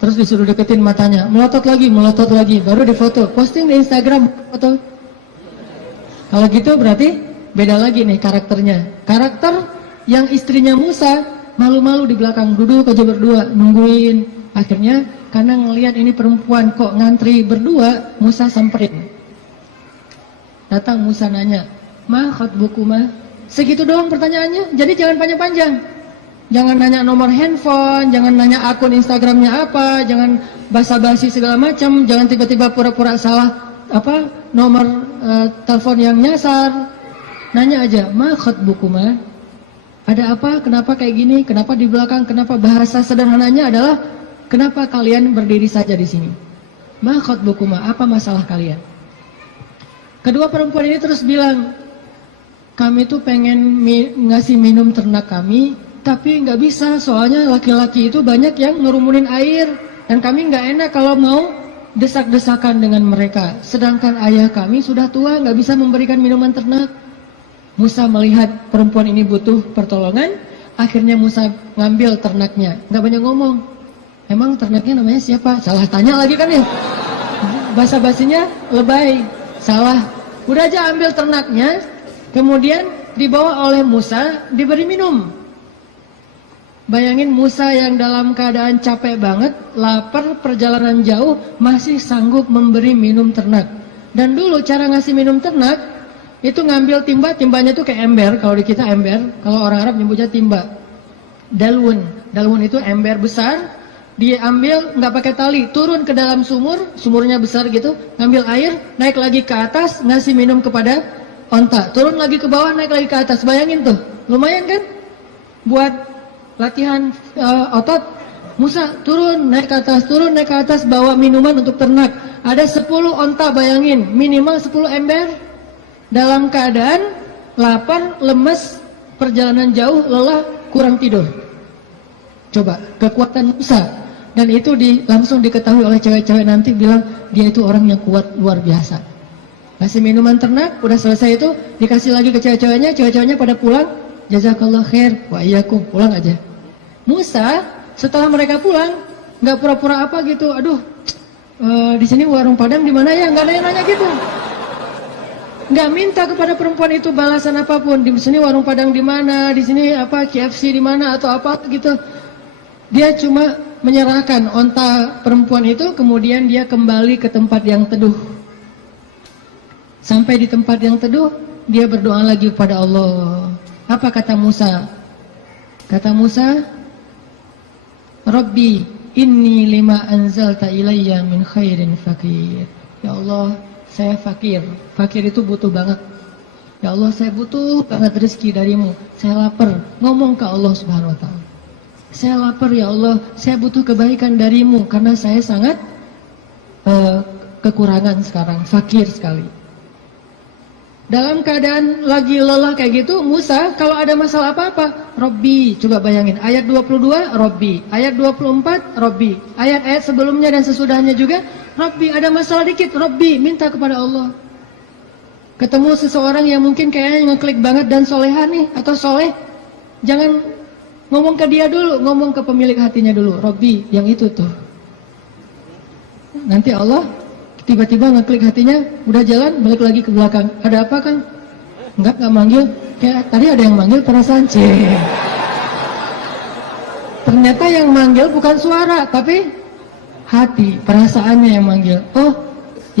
Terus disuruh deketin matanya. Melotot lagi, baru difoto. Posting di Instagram foto. Kalau gitu berarti beda lagi nih karakternya. Karakter yang istrinya Musa malu-malu di belakang, duduk aja berdua, nungguin. Akhirnya karena ngelihat ini perempuan kok ngantri berdua, Musa samperin. Datang Musa nanya, "Ma khatbukuma?" Segitu doang pertanyaannya, jadi jangan panjang-panjang. Jangan nanya nomor handphone, jangan nanya akun Instagramnya apa, jangan basa-basi segala macam, jangan tiba-tiba pura-pura salah nomor telepon yang nyasar. Nanya aja, "Ma khatbukuma?" Ada apa? Kenapa kayak gini? Kenapa di belakang? Kenapa? Bahasa sederhananya adalah kenapa kalian berdiri saja di sini? Ma khatbukuma? Apa masalah kalian? Kedua perempuan ini terus bilang, kami tuh pengen ngasih minum ternak kami, tapi nggak bisa soalnya laki-laki itu banyak yang ngerumunin air dan kami nggak enak kalau mau desak-desakan dengan mereka. Sedangkan ayah kami sudah tua, nggak bisa memberikan minuman ternak. Musa melihat perempuan ini butuh pertolongan, Akhirnya Musa ngambil ternaknya, nggak banyak ngomong. Emang ternaknya namanya siapa? Salah tanya lagi kan ya. Bahasa basinya lebay, salah. Udah aja ambil ternaknya, kemudian dibawa oleh Musa, diberi minum. Bayangin Musa yang dalam keadaan capek banget, lapar, perjalanan jauh, masih sanggup memberi minum ternak. Dan dulu cara ngasih minum ternak, itu ngambil timba, timbanya tuh kayak ember, kalau di kita ember, kalau orang Arab nyebutnya timba. Dalwun itu ember besar, diambil nggak pakai tali, turun ke dalam sumur, sumurnya besar gitu, ngambil air, naik lagi ke atas, ngasih minum kepada onta, turun lagi ke bawah, naik lagi ke atas. Bayangin tuh, lumayan kan? Buat latihan otot. Musa turun naik ke atas bawa minuman untuk ternak. Ada 10 onta, bayangin, minimal 10 ember. Dalam keadaan lapar, lemes, perjalanan jauh, lelah, kurang tidur. Coba kekuatan Musa. Dan itu langsung diketahui oleh cewek-cewek nanti, bilang dia itu orang yang kuat luar biasa. Kasih minuman ternak, udah selesai itu dikasih lagi ke cewek-ceweknya, cewek-ceweknya pada pulang. Jazakallah khair wa iyyakum, pulang aja. Musa setelah mereka pulang nggak pura-pura apa gitu, aduh di sini warung Padang di mana ya, nggak ada yang nanya gitu. Nggak minta kepada perempuan itu balasan apapun. Di sini warung Padang di mana, di sini apa KFC di mana atau apa gitu. Dia cuma menyerahkan onta perempuan itu, kemudian dia kembali ke tempat yang teduh. Sampai di tempat yang teduh, dia berdoa lagi kepada Allah. Apa kata Musa? Kata Musa, Rabbi inni lima anzalta ilayya min khairin fakir. Ya Allah, saya fakir. Fakir itu butuh banget. Ya Allah, saya butuh banget rezeki darimu. Saya lapar. Ngomong ke Allah Subhanahu wa ta'ala. Saya lapar ya Allah, saya butuh kebaikan darimu, karena saya sangat kekurangan sekarang, fakir sekali. Dalam keadaan lagi lelah kayak gitu, Musa kalau ada masalah apa-apa, Robbi, coba bayangin, ayat 22, Robbi, ayat 24, Robbi, ayat-ayat sebelumnya dan sesudahnya juga, Robbi, ada masalah dikit, Robbi, minta kepada Allah. Ketemu seseorang yang mungkin kayaknya ngeklik banget dan soleha nih, atau soleh, jangan ngomong ke dia dulu, ngomong ke pemilik hatinya dulu, Robbi, yang itu tuh. Nanti Allah tiba-tiba ngeklik hatinya, udah jalan, balik lagi ke belakang. Ada apa Kang? Enggak manggil. Kayak tadi ada yang manggil perasaan. Ternyata yang manggil bukan suara, tapi hati, perasaannya yang manggil. Oh,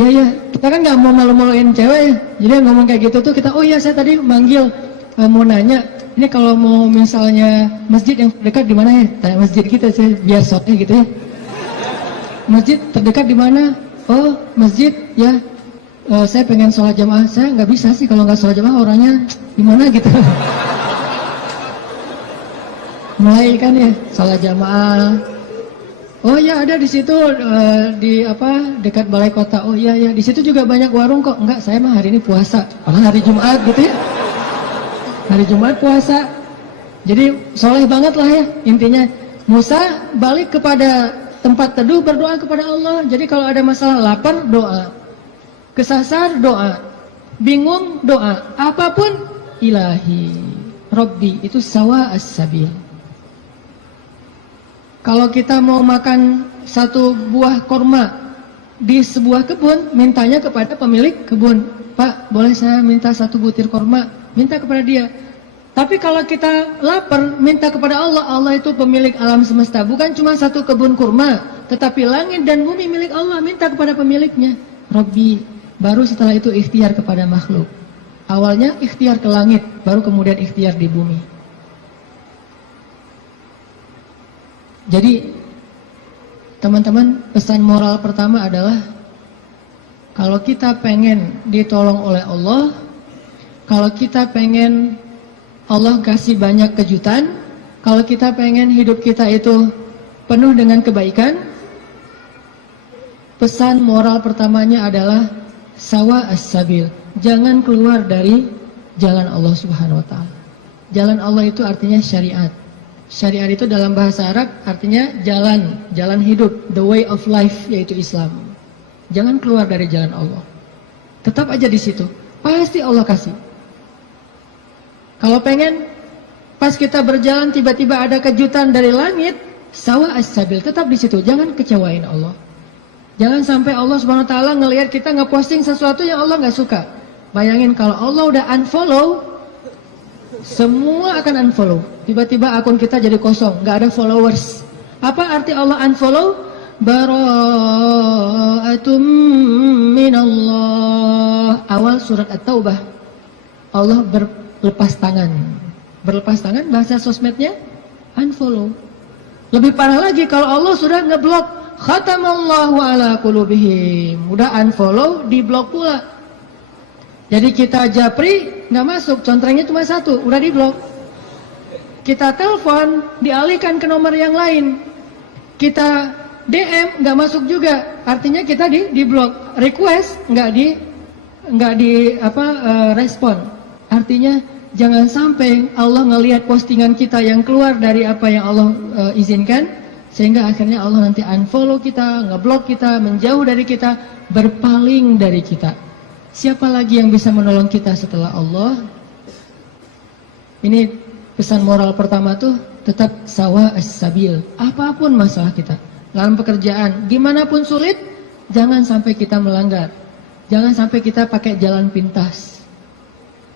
ya, kita kan nggak mau malu-maluin cewek ya. Jadi ngomong kayak gitu tuh kita, oh iya saya tadi manggil, mau nanya, ini kalau mau misalnya masjid yang terdekat di mana ya? Tanya masjid kita sih, biar sotnya gitu ya. Masjid terdekat di mana? Oh, masjid ya, saya pengen sholat jamaah. Saya nggak bisa sih kalau nggak sholat jamaah, orangnya gimana gitu. Mulai kan ya, sholat jamaah. Oh ya, ada di situ di apa, dekat balai kota. Oh iya ya, di situ juga banyak warung kok. Enggak, saya mah hari ini puasa. Padahal hari Jumat gitu ya. Hari Jumat puasa. Jadi soleh banget lah ya intinya. Musa balik kepada tempat teduh, berdoa kepada Allah. Jadi kalau ada masalah lapar, doa. Kesasar, doa. Bingung, doa. Apapun, ilahi. Rabbi, itu sawa as-sabil. Kalau kita mau makan satu buah korma di sebuah kebun, mintanya kepada pemilik kebun. Pak, boleh saya minta satu butir korma? Minta kepada dia. Tapi kalau kita lapar, minta kepada Allah. Allah itu pemilik alam semesta. Bukan cuma satu kebun kurma, tetapi langit dan bumi milik Allah. Minta kepada pemiliknya. Rabbi. Baru setelah itu ikhtiar kepada makhluk. Awalnya ikhtiar ke langit, baru kemudian ikhtiar di bumi. Jadi, teman-teman, pesan moral pertama adalah, kalau kita pengen ditolong oleh Allah, kalau kita pengen Allah kasih banyak kejutan, kalau kita pengen hidup kita itu penuh dengan kebaikan, pesan moral pertamanya adalah sawa as-sabil. Jangan keluar dari jalan Allah Subhanahu wa ta'ala. Jalan Allah itu artinya syariat. Syariat itu dalam bahasa Arab artinya jalan hidup, the way of life, yaitu Islam. Jangan keluar dari jalan Allah. Tetap aja di situ. Pasti Allah kasih. Kalau pengen Pas kita berjalan tiba-tiba ada kejutan dari langit, sawa as-sabil, tetap di situ. Jangan kecewain Allah. Jangan sampai Allah Subhanahu wa taala ngelihat kita ngeposting sesuatu yang Allah nggak suka. Bayangin kalau Allah udah unfollow, semua akan unfollow. Tiba-tiba akun kita jadi kosong, nggak ada followers. Apa arti Allah unfollow? Bara'atum minallah. Awal surat At-Taubah. Allah berlepas tangan. Berlepas tangan bahasa sosmednya unfollow. Lebih parah lagi kalau Allah sudah ngeblok, khatamallahu ala qulubihim. Udah unfollow, diblok pula. Jadi kita japri nggak masuk, contrengnya cuma satu, udah diblok. Kita telepon dialihkan ke nomor yang lain. Kita DM nggak masuk juga, artinya kita diblok. Request nggak di respon. Artinya jangan sampai Allah ngelihat postingan kita yang keluar dari apa yang Allah izinkan, sehingga akhirnya Allah nanti unfollow kita, ngeblok kita, menjauh dari kita, berpaling dari kita. Siapa lagi yang bisa menolong kita setelah Allah? Ini pesan moral pertama tuh, tetap sawa as-sabil. Apapun masalah kita, dalam pekerjaan, gimana pun sulit, jangan sampai kita melanggar. Jangan sampai kita pakai jalan pintas.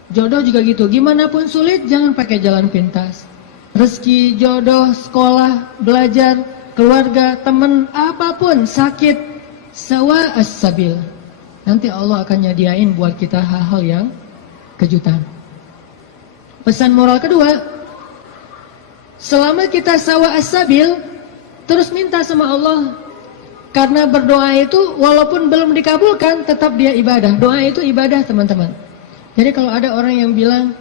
Jodoh juga gitu, gimana pun sulit jangan pakai jalan pintas. Rezeki, jodoh, sekolah, belajar, keluarga, teman, apapun, sakit, sawa as-sabil. Nanti Allah akan nyediain buat kita hal-hal yang kejutan. Pesan moral kedua, selama kita sawa as-sabil, terus minta sama Allah. Karena berdoa itu walaupun belum dikabulkan, tetap dia ibadah. Doa itu ibadah, teman-teman. Jadi kalau ada orang yang bilang,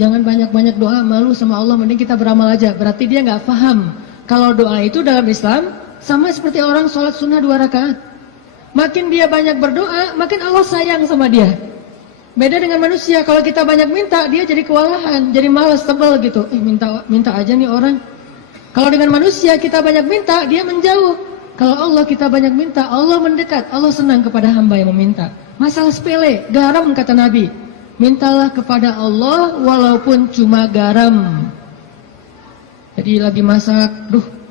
jangan banyak-banyak doa, malu sama Allah, mending kita beramal aja. Berarti dia nggak paham. Kalau doa itu dalam Islam, sama seperti orang sholat sunnah 2 rakaat. Makin dia banyak berdoa, makin Allah sayang sama dia. Beda dengan manusia, kalau kita banyak minta, dia jadi kewalahan, jadi malas, tebal gitu. Minta aja nih orang. Kalau dengan manusia, kita banyak minta, dia menjauh. Kalau Allah kita banyak minta, Allah mendekat. Allah senang kepada hamba yang meminta. Masalah sepele, garam kata Nabi. Mintalah kepada Allah walaupun cuma garam. Jadi lagi masak,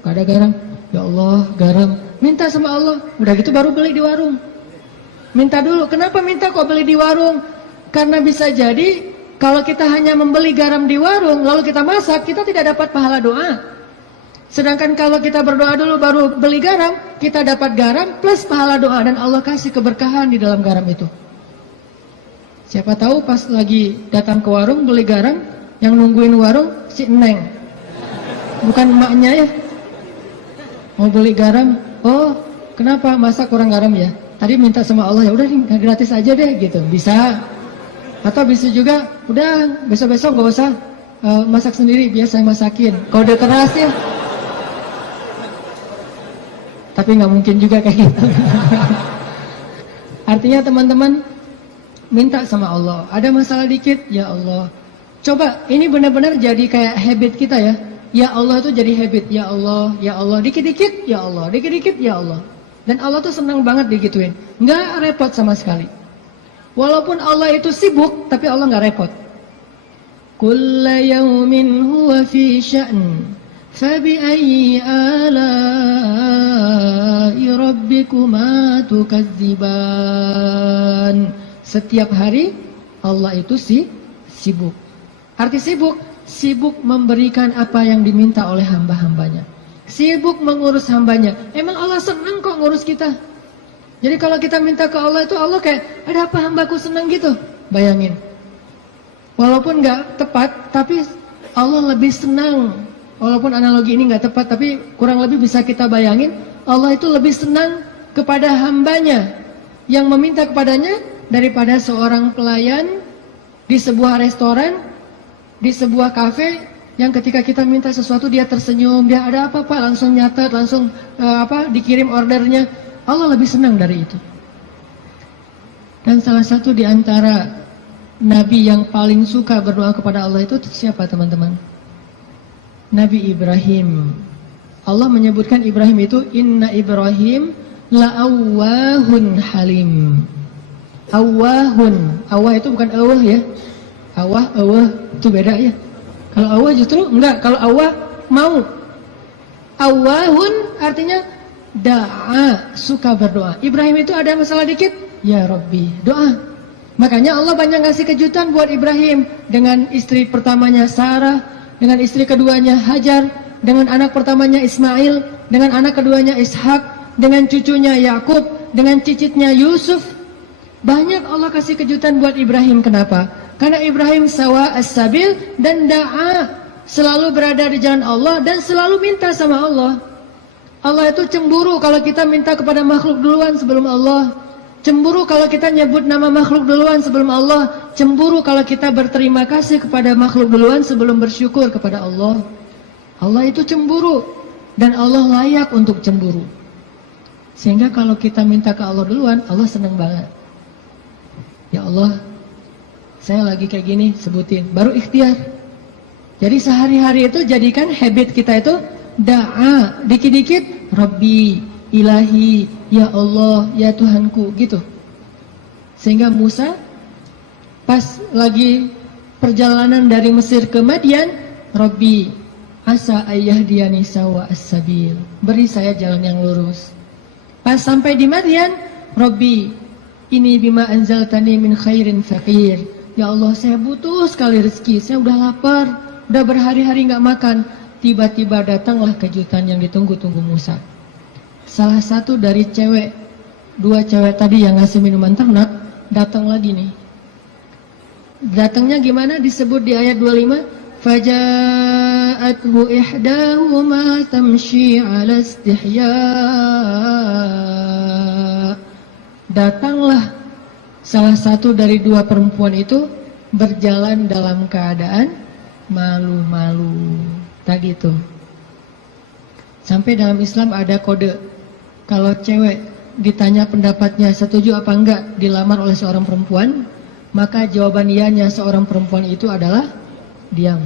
gak ada garam. Ya Allah, garam. Minta sama Allah. Udah gitu baru beli di warung. Minta dulu. Kenapa minta kok beli di warung? Karena bisa jadi kalau kita hanya membeli garam di warung, lalu kita masak, kita tidak dapat pahala doa. Sedangkan kalau kita berdoa dulu baru beli garam, kita dapat garam plus pahala doa. Dan Allah kasih keberkahan di dalam garam itu. Siapa tahu pas lagi datang ke warung beli garam, yang nungguin warung si Neng, bukan emaknya ya. Mau beli garam, oh kenapa masak kurang garam ya? Tadi minta sama Allah, ya udah gratis aja deh gitu, bisa. Atau bisa juga, udah besok-besok gak usah masak sendiri, biar saya masakin. Kode keras ya. Tapi nggak mungkin juga kayak gitu. Artinya teman-teman, minta sama Allah. Ada masalah dikit, ya Allah. Coba, ini benar-benar jadi kayak habit kita ya. Ya Allah itu jadi habit. Ya Allah, ya Allah. Dikit-dikit, ya Allah. Dikit-dikit, ya Allah. Dan Allah tuh senang banget digituin. Nggak repot sama sekali. Walaupun Allah itu sibuk, tapi Allah nggak repot. Kulla yawmin huwa fi sya'n, fabi'ayyi ala'i rabbikuma tukadziban. Setiap hari Allah itu sibuk. Arti sibuk, sibuk memberikan apa yang diminta oleh hamba-hambanya. Sibuk mengurus hambanya. Emang Allah senang kok ngurus kita. Jadi kalau kita minta ke Allah itu, Allah kayak, ada apa hambaku senang gitu. Bayangin. Walaupun gak tepat, tapi Allah lebih senang. Walaupun analogi ini gak tepat, tapi kurang lebih bisa kita bayangin. Allah itu lebih senang kepada hambanya yang meminta kepadanya daripada seorang pelayan di sebuah restoran, di sebuah kafe, yang ketika kita minta sesuatu dia tersenyum, dia ada apa Pak, langsung nyatet, langsung dikirim ordernya. Allah lebih senang dari itu. Dan salah satu di antara nabi yang paling suka berdoa kepada Allah itu siapa teman-teman? Nabi Ibrahim. Allah menyebutkan Ibrahim itu, Inna Ibrahim la'awwahun halim. Awwahun. Awwah itu bukan awah ya. Awah itu beda ya. Kalau awah justru enggak. Kalau awah mau. Awahun artinya da'a, suka berdoa. Ibrahim itu ada masalah dikit, ya Rabbi, doa. Makanya Allah banyak ngasih kejutan buat Ibrahim. Dengan istri pertamanya Sarah, dengan istri keduanya Hajar, dengan anak pertamanya Ismail, dengan anak keduanya Ishak, dengan cucunya Yakub, dengan cicitnya Yusuf. Banyak Allah kasih kejutan buat Ibrahim. Kenapa? Karena Ibrahim sawa as-sabil dan da'a, selalu berada di jalan Allah dan selalu minta sama Allah. Allah itu cemburu kalau kita minta kepada makhluk duluan sebelum Allah. Cemburu kalau kita nyebut nama makhluk duluan sebelum Allah. Cemburu kalau kita berterima kasih kepada makhluk duluan sebelum bersyukur kepada Allah. Allah itu cemburu dan Allah layak untuk cemburu. Sehingga kalau kita minta ke Allah duluan, Allah senang banget. Ya Allah, saya lagi kayak gini, sebutin, baru ikhtiar. Jadi sehari-hari itu jadikan habit kita itu da'a, dikit-dikit Rabbi, Ilahi, Ya Allah, Ya Tuhanku, gitu. Sehingga Musa pas lagi perjalanan dari Mesir ke Madian, Rabbi, asa ayyahdiyani sawa as-sabil, beri saya jalan yang lurus. Pas sampai di Madian, Rabbi, ini bima anzaltani min khairin faqir. Ya Allah, saya butuh sekali rezeki, saya udah lapar, udah berhari-hari nggak makan. Tiba-tiba datanglah kejutan yang ditunggu-tunggu Musa. Salah satu dari dua cewek tadi yang ngasih minuman ternak, datang lagi nih. Datangnya gimana? Disebut di ayat 25, faja'athu ihdahuma tamshi 'ala istihya. Datanglah salah satu dari dua perempuan itu berjalan dalam keadaan malu-malu. Tadi itu. Sampai dalam Islam ada kode. Kalau cewek ditanya pendapatnya setuju apa enggak dilamar oleh seorang perempuan, maka jawaban iyanya seorang perempuan itu adalah diam.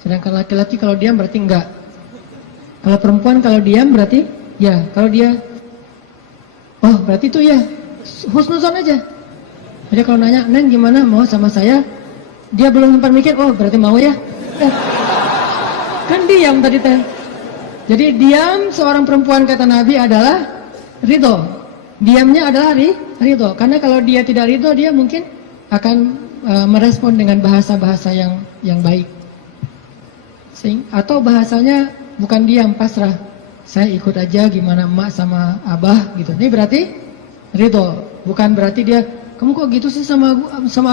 Sedangkan laki-laki kalau diam berarti enggak. Kalau perempuan kalau diam berarti ya. Kalau dia oh berarti itu ya, husnuzon aja. Jadi kalau nanya, Neng gimana mau sama saya? Dia belum sempat mikir, oh berarti mau ya. Kan diam tadi teh. Jadi diam seorang perempuan kata Nabi adalah ridho. Diamnya adalah ridho. Karena kalau dia tidak ridho, dia mungkin akan merespon dengan bahasa-bahasa yang baik. Atau bahasanya bukan diam, pasrah. Saya ikut aja gimana emak sama abah gitu. Ini berarti ridho. Bukan berarti dia, kamu kok gitu sih sama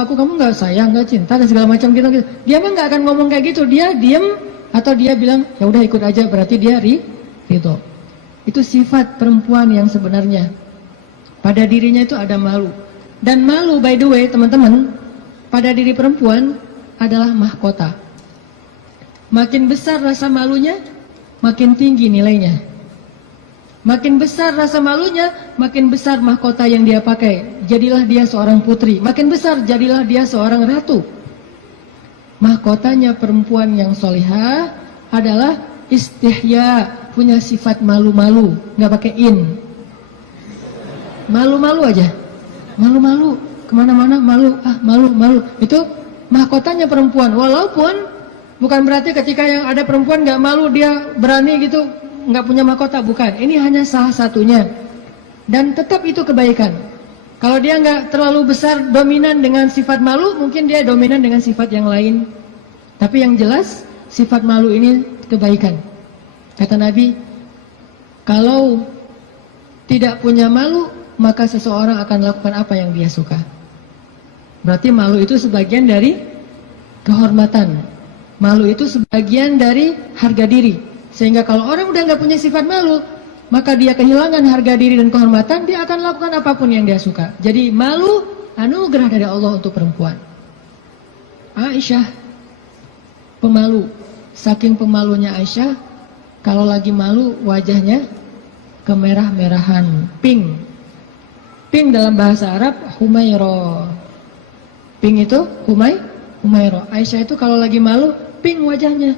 aku, kamu nggak sayang, nggak cinta dan segala macam gitu. Dia mah nggak akan ngomong kayak gitu. Dia diam atau dia bilang ya udah ikut aja, berarti dia ridho. Itu sifat perempuan yang sebenarnya. Pada dirinya itu ada malu. Dan malu, by the way teman-teman, pada diri perempuan adalah mahkota. Makin besar rasa malunya, makin tinggi nilainya. Makin besar rasa malunya, makin besar mahkota yang dia pakai. Jadilah dia seorang putri. Makin besar, jadilah dia seorang ratu. Mahkotanya perempuan yang solihah adalah istihya, punya sifat malu-malu, nggak pakai in. Malu-malu aja, malu-malu, kemana-mana malu, malu-malu. Itu mahkotanya perempuan. Walaupun bukan berarti ketika yang ada perempuan nggak malu dia berani gitu, nggak punya mahkota, bukan. Ini hanya salah satunya. Dan tetap itu kebaikan. Kalau dia nggak terlalu besar dominan dengan sifat malu, mungkin dia dominan dengan sifat yang lain. Tapi yang jelas sifat malu ini kebaikan. Kata Nabi, kalau tidak punya malu, maka seseorang akan lakukan apa yang dia suka. Berarti malu itu sebagian dari kehormatan. Malu itu sebagian dari harga diri. Sehingga kalau orang udah nggak punya sifat malu, maka dia kehilangan harga diri dan kehormatan, dia akan lakukan apapun yang dia suka. Jadi malu anugerah dari Allah untuk perempuan. Aisyah pemalu. Saking pemalunya Aisyah, kalau lagi malu wajahnya kemerah-merahan, pink. Pink dalam bahasa Arab humairo. Pink itu humairo. Aisyah itu kalau lagi malu pink wajahnya.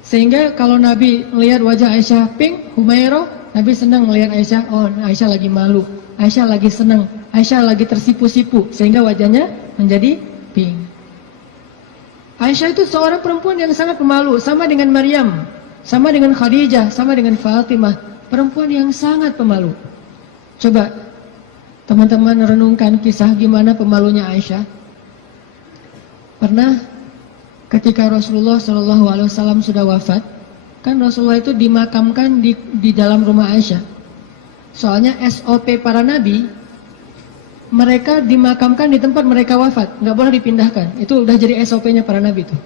Sehingga kalau Nabi melihat wajah Aisyah pink, humairo, Nabi senang melihat Aisyah, oh Aisyah lagi malu, Aisyah lagi senang, Aisyah lagi tersipu-sipu, sehingga wajahnya menjadi pink. Aisyah itu seorang perempuan yang sangat pemalu, sama dengan Maryam, sama dengan Khadijah, sama dengan Fatimah, perempuan yang sangat pemalu. Coba teman-teman renungkan kisah gimana pemalunya Aisyah. Pernah ketika Rasulullah SAW sudah wafat, kan Rasulullah itu dimakamkan di dalam rumah Aisyah. Soalnya SOP para nabi, mereka dimakamkan di tempat mereka wafat, nggak boleh dipindahkan. Itu udah jadi SOP-nya para nabi itu.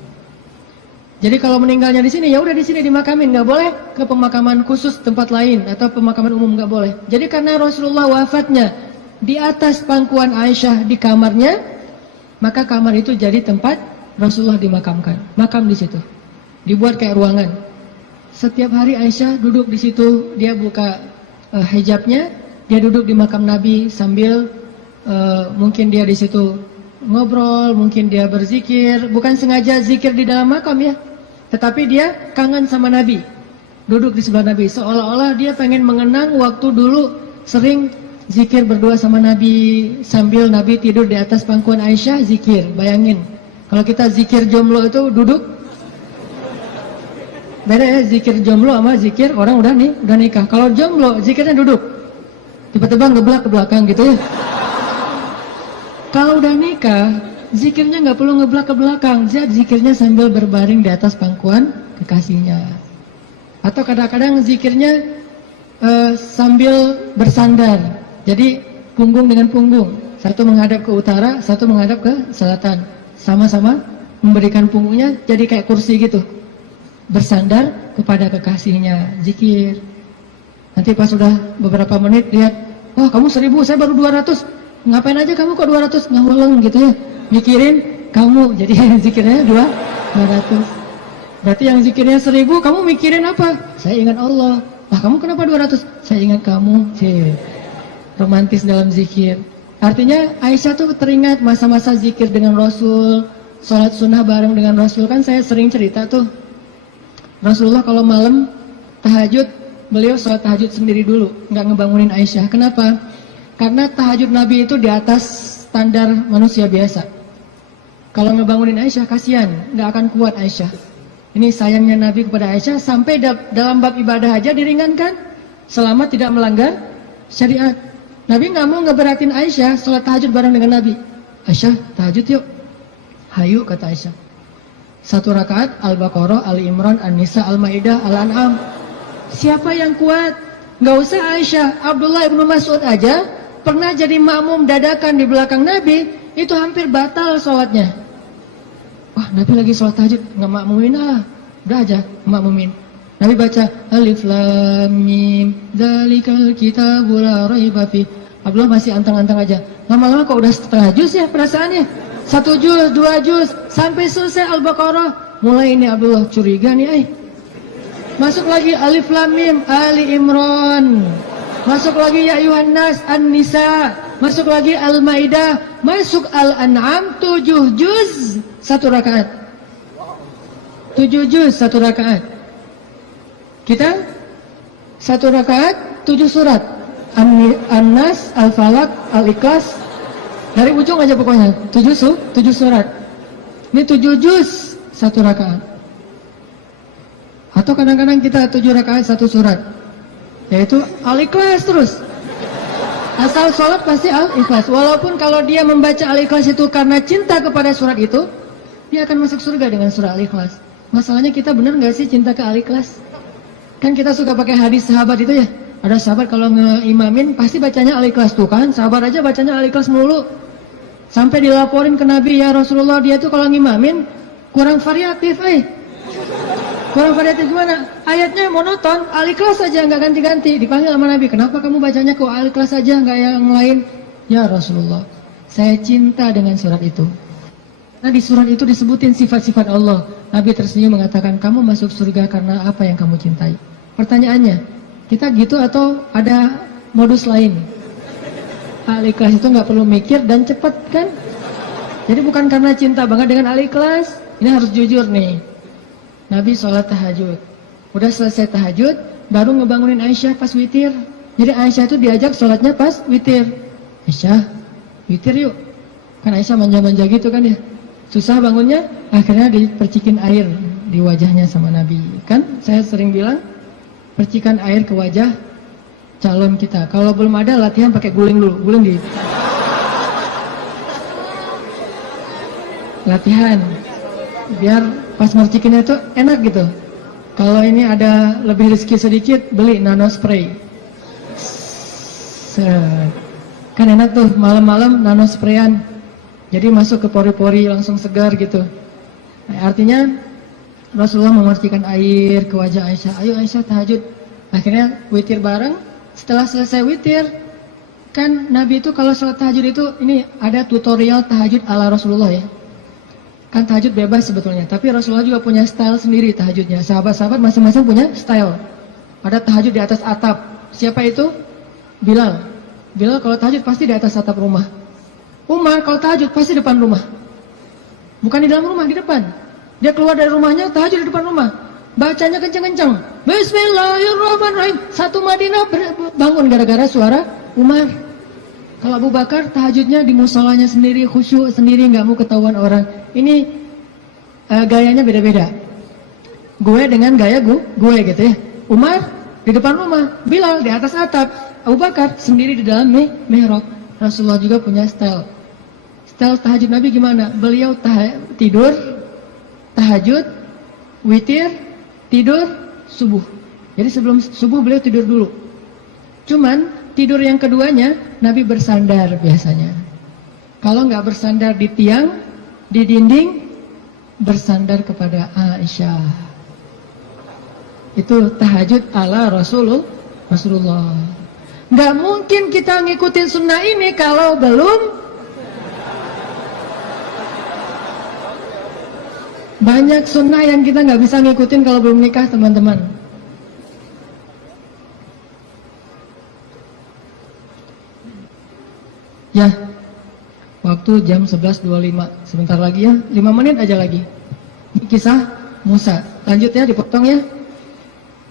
Jadi kalau meninggalnya di sini, ya udah di sini dimakamin, nggak boleh ke pemakaman khusus tempat lain atau pemakaman umum, nggak boleh. Jadi karena Rasulullah wafatnya di atas pangkuan Aisyah di kamarnya, maka kamar itu jadi tempat Rasulullah dimakamkan, makam di situ, dibuat kayak ruangan. Setiap hari Aisyah duduk di situ, dia buka hijabnya, dia duduk di makam Nabi sambil mungkin dia di situ ngobrol, mungkin dia berzikir, bukan sengaja zikir di dalam makam ya, tetapi dia kangen sama Nabi, duduk di sebelah Nabi, seolah-olah dia pengen mengenang waktu dulu sering zikir berdua sama Nabi sambil Nabi tidur di atas pangkuan Aisyah zikir. Bayangin, kalau kita zikir jomblo itu duduk. Beda ya zikir jomblo sama zikir orang udah nikah. Kalau jomblo zikirnya duduk, tiba-tiba ngeblak ke belakang gitu ya. Kalau udah nikah, zikirnya nggak perlu ngeblak ke belakang, zikirnya sambil berbaring di atas pangkuan kekasihnya. Atau kadang-kadang zikirnya sambil bersandar, jadi punggung dengan punggung, satu menghadap ke utara, satu menghadap ke selatan, sama-sama memberikan punggungnya jadi kayak kursi gitu. Bersandar kepada kekasihnya, zikir. Nanti pas sudah beberapa menit lihat, wah kamu 1000, saya baru 200. Ngapain aja kamu kok 200? Ngaweleng gitu ya. Mikirin kamu, jadi zikirnya 200. Berarti yang zikirnya 1000, kamu mikirin apa? Saya ingat Allah. Wah kamu kenapa 200? Saya ingat kamu. Romantis dalam zikir. Artinya Aisyah tuh teringat masa-masa zikir dengan Rasul, sholat sunnah bareng dengan Rasul. Kan saya sering cerita tuh, Rasulullah kalau malam tahajud, beliau sholat tahajud sendiri dulu, nggak ngebangunin Aisyah. Kenapa? Karena tahajud Nabi itu di atas standar manusia biasa. Kalau ngebangunin Aisyah, kasihan, nggak akan kuat Aisyah. Ini sayangnya Nabi kepada Aisyah, sampai dalam bab ibadah aja diringankan, selama tidak melanggar syariat. Nabi nggak mau ngeberatin Aisyah sholat tahajud bareng dengan Nabi. Aisyah, tahajud yuk. Hayu, kata Aisyah. 1 rakaat Al-Baqarah, Al-Imran, An-Nisa, Al-Maidah, Al-An'am. Siapa yang kuat? Nggak usah Aisyah, Abdullah ibnu Mas'ud aja pernah jadi makmum dadakan di belakang Nabi, itu hampir batal sholatnya. Wah, Nabi lagi sholat tahajud, nggak makmumin udah aja makmumin. Nabi baca Alif Lam Mim, Dzalikal Kitabul La Raiba Fi. Abdullah masih antang-antang aja. Lama-lama kok udah setengah juz ya perasaannya. 1 juz, 2 juz, sampai selesai Al-Baqarah. Mulai ini Abdullah curiga nih, masuk lagi Alif Lam Mim, Ali Imran. Masuk lagi Ya Ayuhan Nas, An-Nisa. Masuk lagi Al-Maidah. Masuk Al-An'am, 7 juz 1 rakaat. 7 juz 1 rakaat. Kita 1 rakaat 7 surat. An-Nas, Al-Falaq, Al-Ikhlas. Dari ujung aja pokoknya 7 surat. Ini 7 juz 1 rakaat. Atau kadang-kadang kita 7 rakaat 1 surat, yaitu Al-Ikhlas terus. Asal sholat pasti Al-Ikhlas. Walaupun kalau dia membaca Al-Ikhlas itu karena cinta kepada surat itu, dia akan masuk surga dengan surah Al-Ikhlas. Masalahnya kita benar nggak sih cinta ke Al-Ikhlas? Kan kita suka pakai hadis sahabat itu ya. Ada sahabat kalau ngeimamin pasti bacanya Al-Ikhlas tuh kan. Sahabat aja bacanya Al-Ikhlas mulu. Sampai dilaporin ke Nabi, ya Rasulullah dia tuh kalau ngimamin kurang variatif Kurang variatif gimana? Ayatnya monoton, Al-Ikhlas aja nggak ganti-ganti. Dipanggil sama Nabi, kenapa kamu bacanya kok Al-Ikhlas aja nggak yang lain? Ya Rasulullah, saya cinta dengan surat itu. Nah di surat itu disebutin sifat-sifat Allah. Nabi tersenyum mengatakan, kamu masuk surga karena apa yang kamu cintai. Pertanyaannya, kita gitu atau ada modus lain? Al-Ikhlas itu nggak perlu mikir dan cepat kan? Jadi bukan karena cinta banget dengan Al-Ikhlas. Ini harus jujur nih. Nabi sholat tahajud, udah selesai tahajud, baru ngebangunin Aisyah pas witir. Jadi Aisyah itu diajak sholatnya pas witir. Aisyah, witir yuk. Kan Aisyah manja-manja gitu kan ya. susah bangunnya, akhirnya dipercikin air di wajahnya sama Nabi. Kan saya sering bilang, percikan air ke wajah calon kita. Kalau belum ada, latihan pakai guling dulu, guling di latihan, biar pas mercikinnya itu enak gitu. Kalau ini ada lebih rezeki sedikit, beli nano spray. Kan enak tuh malam-malam nano sprayan. Jadi masuk ke pori-pori langsung segar gitu. Nah, artinya Rasulullah memercikan air ke wajah Aisyah. Ayo Aisyah tahajud. Akhirnya witir bareng. Setelah selesai witir, kan Nabi itu kalau sholat tahajud itu ini ada tutorial tahajud ala Rasulullah ya. Kan tahajud bebas sebetulnya, tapi Rasulullah juga punya style sendiri tahajudnya. Sahabat-sahabat masing-masing punya style. Ada tahajud di atas atap. Siapa itu? Bilal. Bilal kalau tahajud pasti di atas atap rumah. Umar kalau tahajud pasti depan rumah. Bukan di dalam rumah, di depan. Dia keluar dari rumahnya, tahajud di depan rumah. Bacanya kenceng-kenceng. Bismillahirrahmanirrahim. Satu Madinah bangun gara-gara suara Umar. Kalau Abu Bakar tahajudnya di musolanya sendiri, khusyuk sendiri, nggak mau ketahuan orang. Ini gayanya beda-beda. Gue dengan gaya gue gitu ya. Umar di depan rumah, Bilal di atas atap, Abu Bakar sendiri di dalam mihrab. Rasulullah juga punya style. Style tahajud Nabi gimana? Beliau tidur, tahajud, witir, tidur, subuh. Jadi sebelum subuh beliau tidur dulu. Cuman tidur yang keduanya Nabi bersandar biasanya. Kalau nggak bersandar di tiang, di dinding, bersandar kepada Aisyah. Itu tahajud ala Rasulullah. Nggak mungkin kita ngikutin sunnah ini kalau belum. Banyak sunnah yang kita nggak bisa ngikutin kalau belum nikah, teman-teman. Ya, waktu jam 11.25, sebentar lagi ya, 5 menit aja lagi. Ini kisah Musa. Lanjut ya, dipotong ya.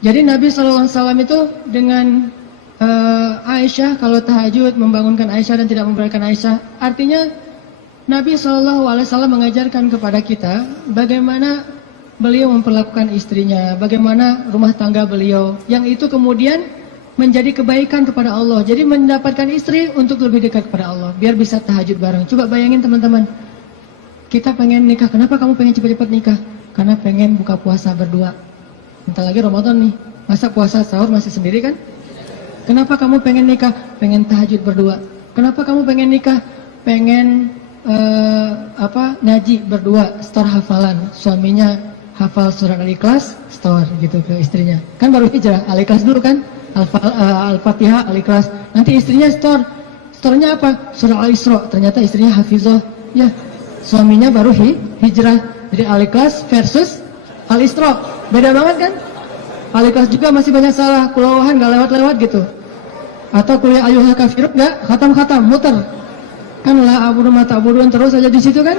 Jadi Nabi SAW itu dengan Aisyah, kalau tahajud membangunkan Aisyah dan tidak membiarkan Aisyah, artinya Nabi SAW mengajarkan kepada kita bagaimana beliau memperlakukan istrinya, bagaimana rumah tangga beliau, yang itu kemudian menjadi kebaikan kepada Allah. Jadi mendapatkan istri untuk lebih dekat kepada Allah, biar bisa tahajud bareng. Coba bayangin teman-teman, kita pengen nikah, kenapa kamu pengen cepat-cepat nikah? Karena pengen buka puasa berdua. Bentar lagi Ramadan nih, masa puasa sahur masih sendiri kan? Kenapa kamu pengen nikah? Pengen tahajud berdua. Kenapa kamu pengen nikah? Pengen ngaji berdua, store hafalan. Suaminya hafal surat Al-Ikhlas, store gitu ke istrinya. Kan baru hijrah, Al-Ikhlas dulu kan? Al-Fatihah, Al-Ikhlas. Nanti istrinya store-nya apa? Surah Al-Isra. Ternyata istrinya hafizah. Ya, suaminya baru hijrah. Jadi Al-Ikhlas versus Al-Isra. Beda banget kan? Al-Ikhlas juga masih banyak salah, kulawahan gak lewat-lewat gitu. Atau kuliah ayyuhal kafirun gak khatam-khatam, muter. Kan la abudu mata abuduan terus aja di situ kan?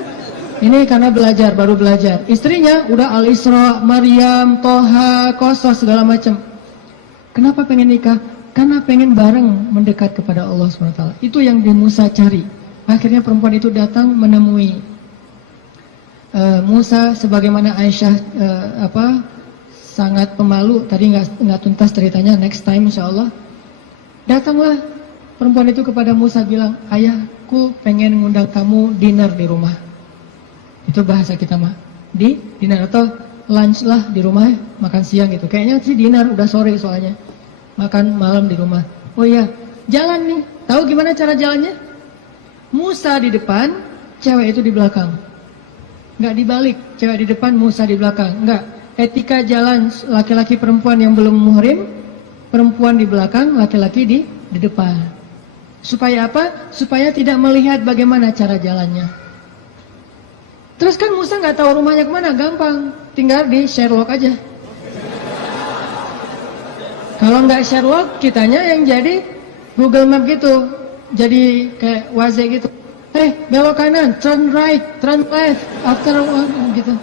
Ini karena belajar, baru belajar. Istrinya udah Al-Isra, Maryam, Toha, Qasas segala macam. Kenapa pengen nikah? Karena pengen bareng mendekat kepada Allah SWT. Itu yang di Musa cari. Akhirnya perempuan itu datang menemui Musa, sebagaimana Aisyah sangat pemalu. Tadi nggak tuntas ceritanya, next time insya Allah. Datanglah perempuan itu kepada Musa bilang, ayahku pengen ngundang kamu dinner di rumah. Itu bahasa kita mah, di dinner atau lunch lah di rumah, makan siang gitu. Kayaknya sih dinner, udah sore soalnya. Makan malam di rumah. Oh iya, jalan nih. Tahu gimana cara jalannya? Musa di depan, cewek itu di belakang. Nggak dibalik, cewek di depan, Musa di belakang. Nggak. Etika jalan laki-laki perempuan yang belum muhrim, perempuan di belakang, laki-laki di depan. Supaya apa? Supaya tidak melihat bagaimana cara jalannya. Terus kan Musa nggak tahu rumahnya kemana, gampang, tinggal di Sherlock aja. Kalau nggak Sherlock, kitanya yang jadi Google Map gitu, jadi kayak Waze gitu. Belok kanan, turn right, turn left, after gitu.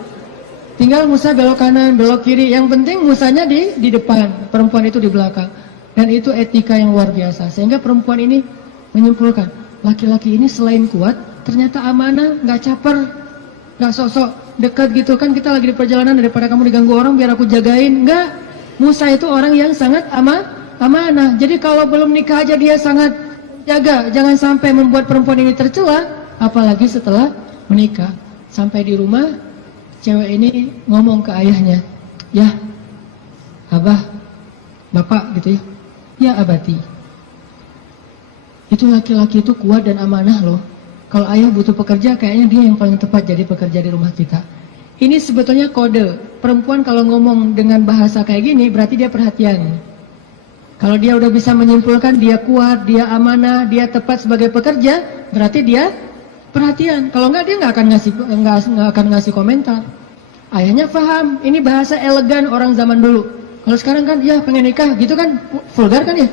Tinggal Musa belok kanan, belok kiri. Yang penting Musanya di depan, perempuan itu di belakang. Dan itu etika yang luar biasa. Sehingga perempuan ini menyimpulkan, laki-laki ini selain kuat, ternyata amanah, nggak caper. Nggak sosok dekat gitu kan, kita lagi di perjalanan daripada kamu diganggu orang biar aku jagain. Enggak. Musa itu orang yang sangat amanah. Jadi kalau belum nikah aja dia sangat jaga, jangan sampai membuat perempuan ini tercela, apalagi setelah menikah. Sampai di rumah, cewek ini ngomong ke ayahnya, ya abah, bapak gitu ya, ya abati. Itu laki-laki itu kuat dan amanah loh. Kalau ayah butuh pekerja, kayaknya dia yang paling tepat jadi pekerja di rumah kita. Ini sebetulnya kode. Perempuan kalau ngomong dengan bahasa kayak gini, berarti dia perhatian. Kalau dia udah bisa menyimpulkan dia kuat, dia amanah, dia tepat sebagai pekerja, berarti dia perhatian. Kalau enggak, dia nggak akan ngasih komentar. Ayahnya paham. Ini bahasa elegan orang zaman dulu. Kalau sekarang kan, ya pengen nikah, gitu kan vulgar kan ya.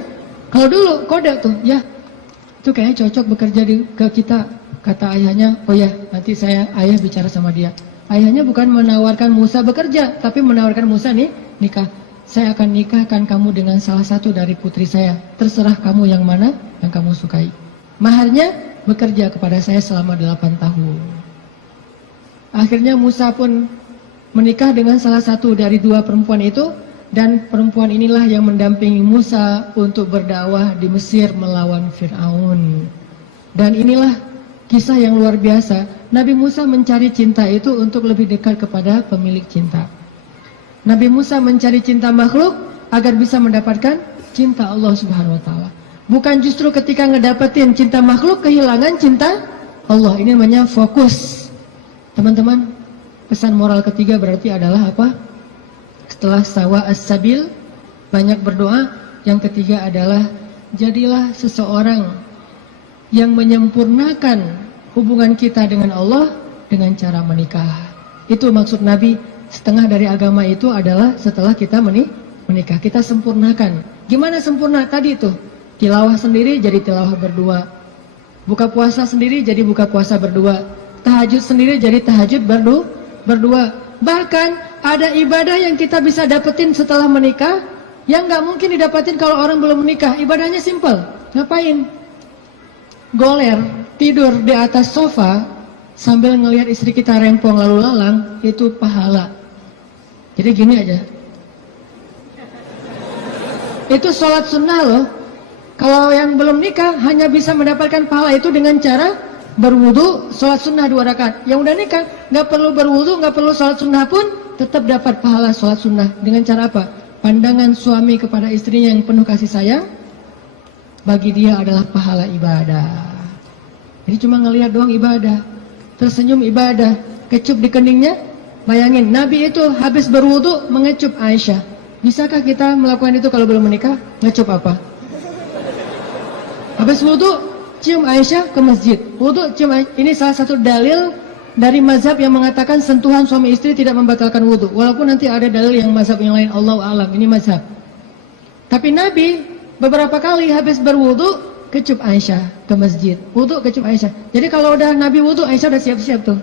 Kalau dulu kode tuh, ya itu kayaknya cocok bekerja ke kita. Kata ayahnya, oh ya nanti ayah bicara sama dia. Ayahnya bukan menawarkan Musa bekerja, tapi menawarkan Musa nih nikah. Saya akan nikahkan kamu dengan salah satu dari putri saya. Terserah kamu yang mana yang kamu sukai. Maharnya bekerja kepada saya selama 8 tahun. Akhirnya Musa pun menikah dengan salah satu dari 2 perempuan itu. Dan perempuan inilah yang mendampingi Musa untuk berdakwah di Mesir melawan Fir'aun. Dan inilah kisah yang luar biasa. Nabi Musa mencari cinta itu untuk lebih dekat kepada pemilik cinta. Nabi Musa mencari cinta makhluk agar bisa mendapatkan cinta Allah Subhanahu wa taala. Bukan justru ketika ngedapetin cinta makhluk kehilangan cinta Allah. Ini namanya fokus. Teman-teman, pesan moral ketiga berarti adalah apa? Setelah sawa as-sabil, banyak berdoa. Yang ketiga adalah jadilah seseorang yang menyempurnakan hubungan kita dengan Allah dengan cara menikah. Itu maksud Nabi. Setengah dari agama itu adalah setelah kita menikah, kita sempurnakan. Gimana sempurna? Tadi tuh, tilawah sendiri jadi tilawah berdua, buka puasa sendiri jadi buka puasa berdua, tahajud sendiri jadi tahajud berdua. Bahkan ada ibadah yang kita bisa dapetin setelah menikah yang nggak mungkin didapetin kalau orang belum menikah. Ibadahnya simple. Ngapain? Goler, tidur di atas sofa sambil ngelihat istri kita rempong lalu lalang, itu pahala. Jadi gini aja. Itu sholat sunnah loh. Kalau yang belum nikah hanya bisa mendapatkan pahala itu dengan cara berwudu, sholat sunnah 2 rakaat. Yang udah nikah nggak perlu berwudu, nggak perlu sholat sunnah pun tetap dapat pahala sholat sunnah. Dengan cara apa? Pandangan suami kepada istrinya yang penuh kasih sayang, bagi dia adalah pahala ibadah. Jadi cuma ngelihat doang ibadah, tersenyum ibadah, kecup di keningnya. Bayangin, Nabi itu habis berwudu mengecup Aisyah. Bisakah kita melakukan itu kalau belum menikah? Ngecup apa? Habis wudu, cium Aisyah ke masjid. Wudu, cium Aisyah. Ini salah satu dalil dari mazhab yang mengatakan sentuhan suami istri tidak membatalkan wudu. Walaupun nanti ada dalil yang mazhab yang lain, Allahu a'lam. Ini mazhab. Tapi Nabi beberapa kali habis berwudu kecup Aisyah ke masjid. Wudu kecup Aisyah. Jadi kalau udah Nabi wudu, Aisyah udah siap-siap tuh.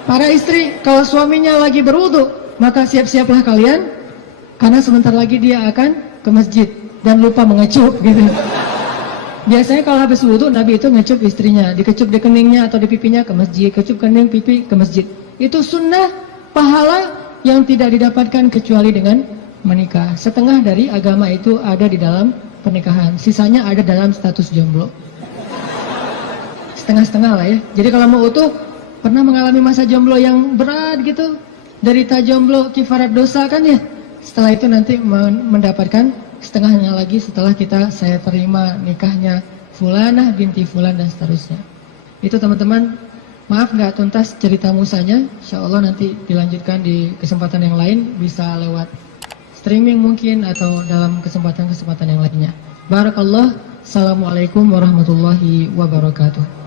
Para istri, kalau suaminya lagi berwudu, maka siap-siaplah kalian, karena sebentar lagi dia akan ke masjid dan lupa mengecup gitu. Biasanya kalau habis wudu, Nabi itu ngecup istrinya, dikecup di keningnya atau di pipinya ke masjid, kecup kening pipi ke masjid. Itu sunnah pahala yang tidak didapatkan kecuali dengan menikah. Setengah dari agama itu ada di dalam pernikahan, sisanya ada dalam status jomblo. Setengah-setengah lah ya. Jadi kalau mau utuh, pernah mengalami masa jomblo yang berat gitu, derita jomblo, kifarat dosa kan ya. Setelah itu nanti mendapatkan setengahnya lagi setelah saya terima nikahnya Fulanah binti Fulan dan seterusnya. Itu teman-teman, maaf nggak tuntas cerita Musanya. Insya Allah nanti dilanjutkan di kesempatan yang lain, bisa lewat streaming mungkin atau dalam kesempatan-kesempatan yang lainnya. Barakallah. Assalamualaikum warahmatullahi wabarakatuh.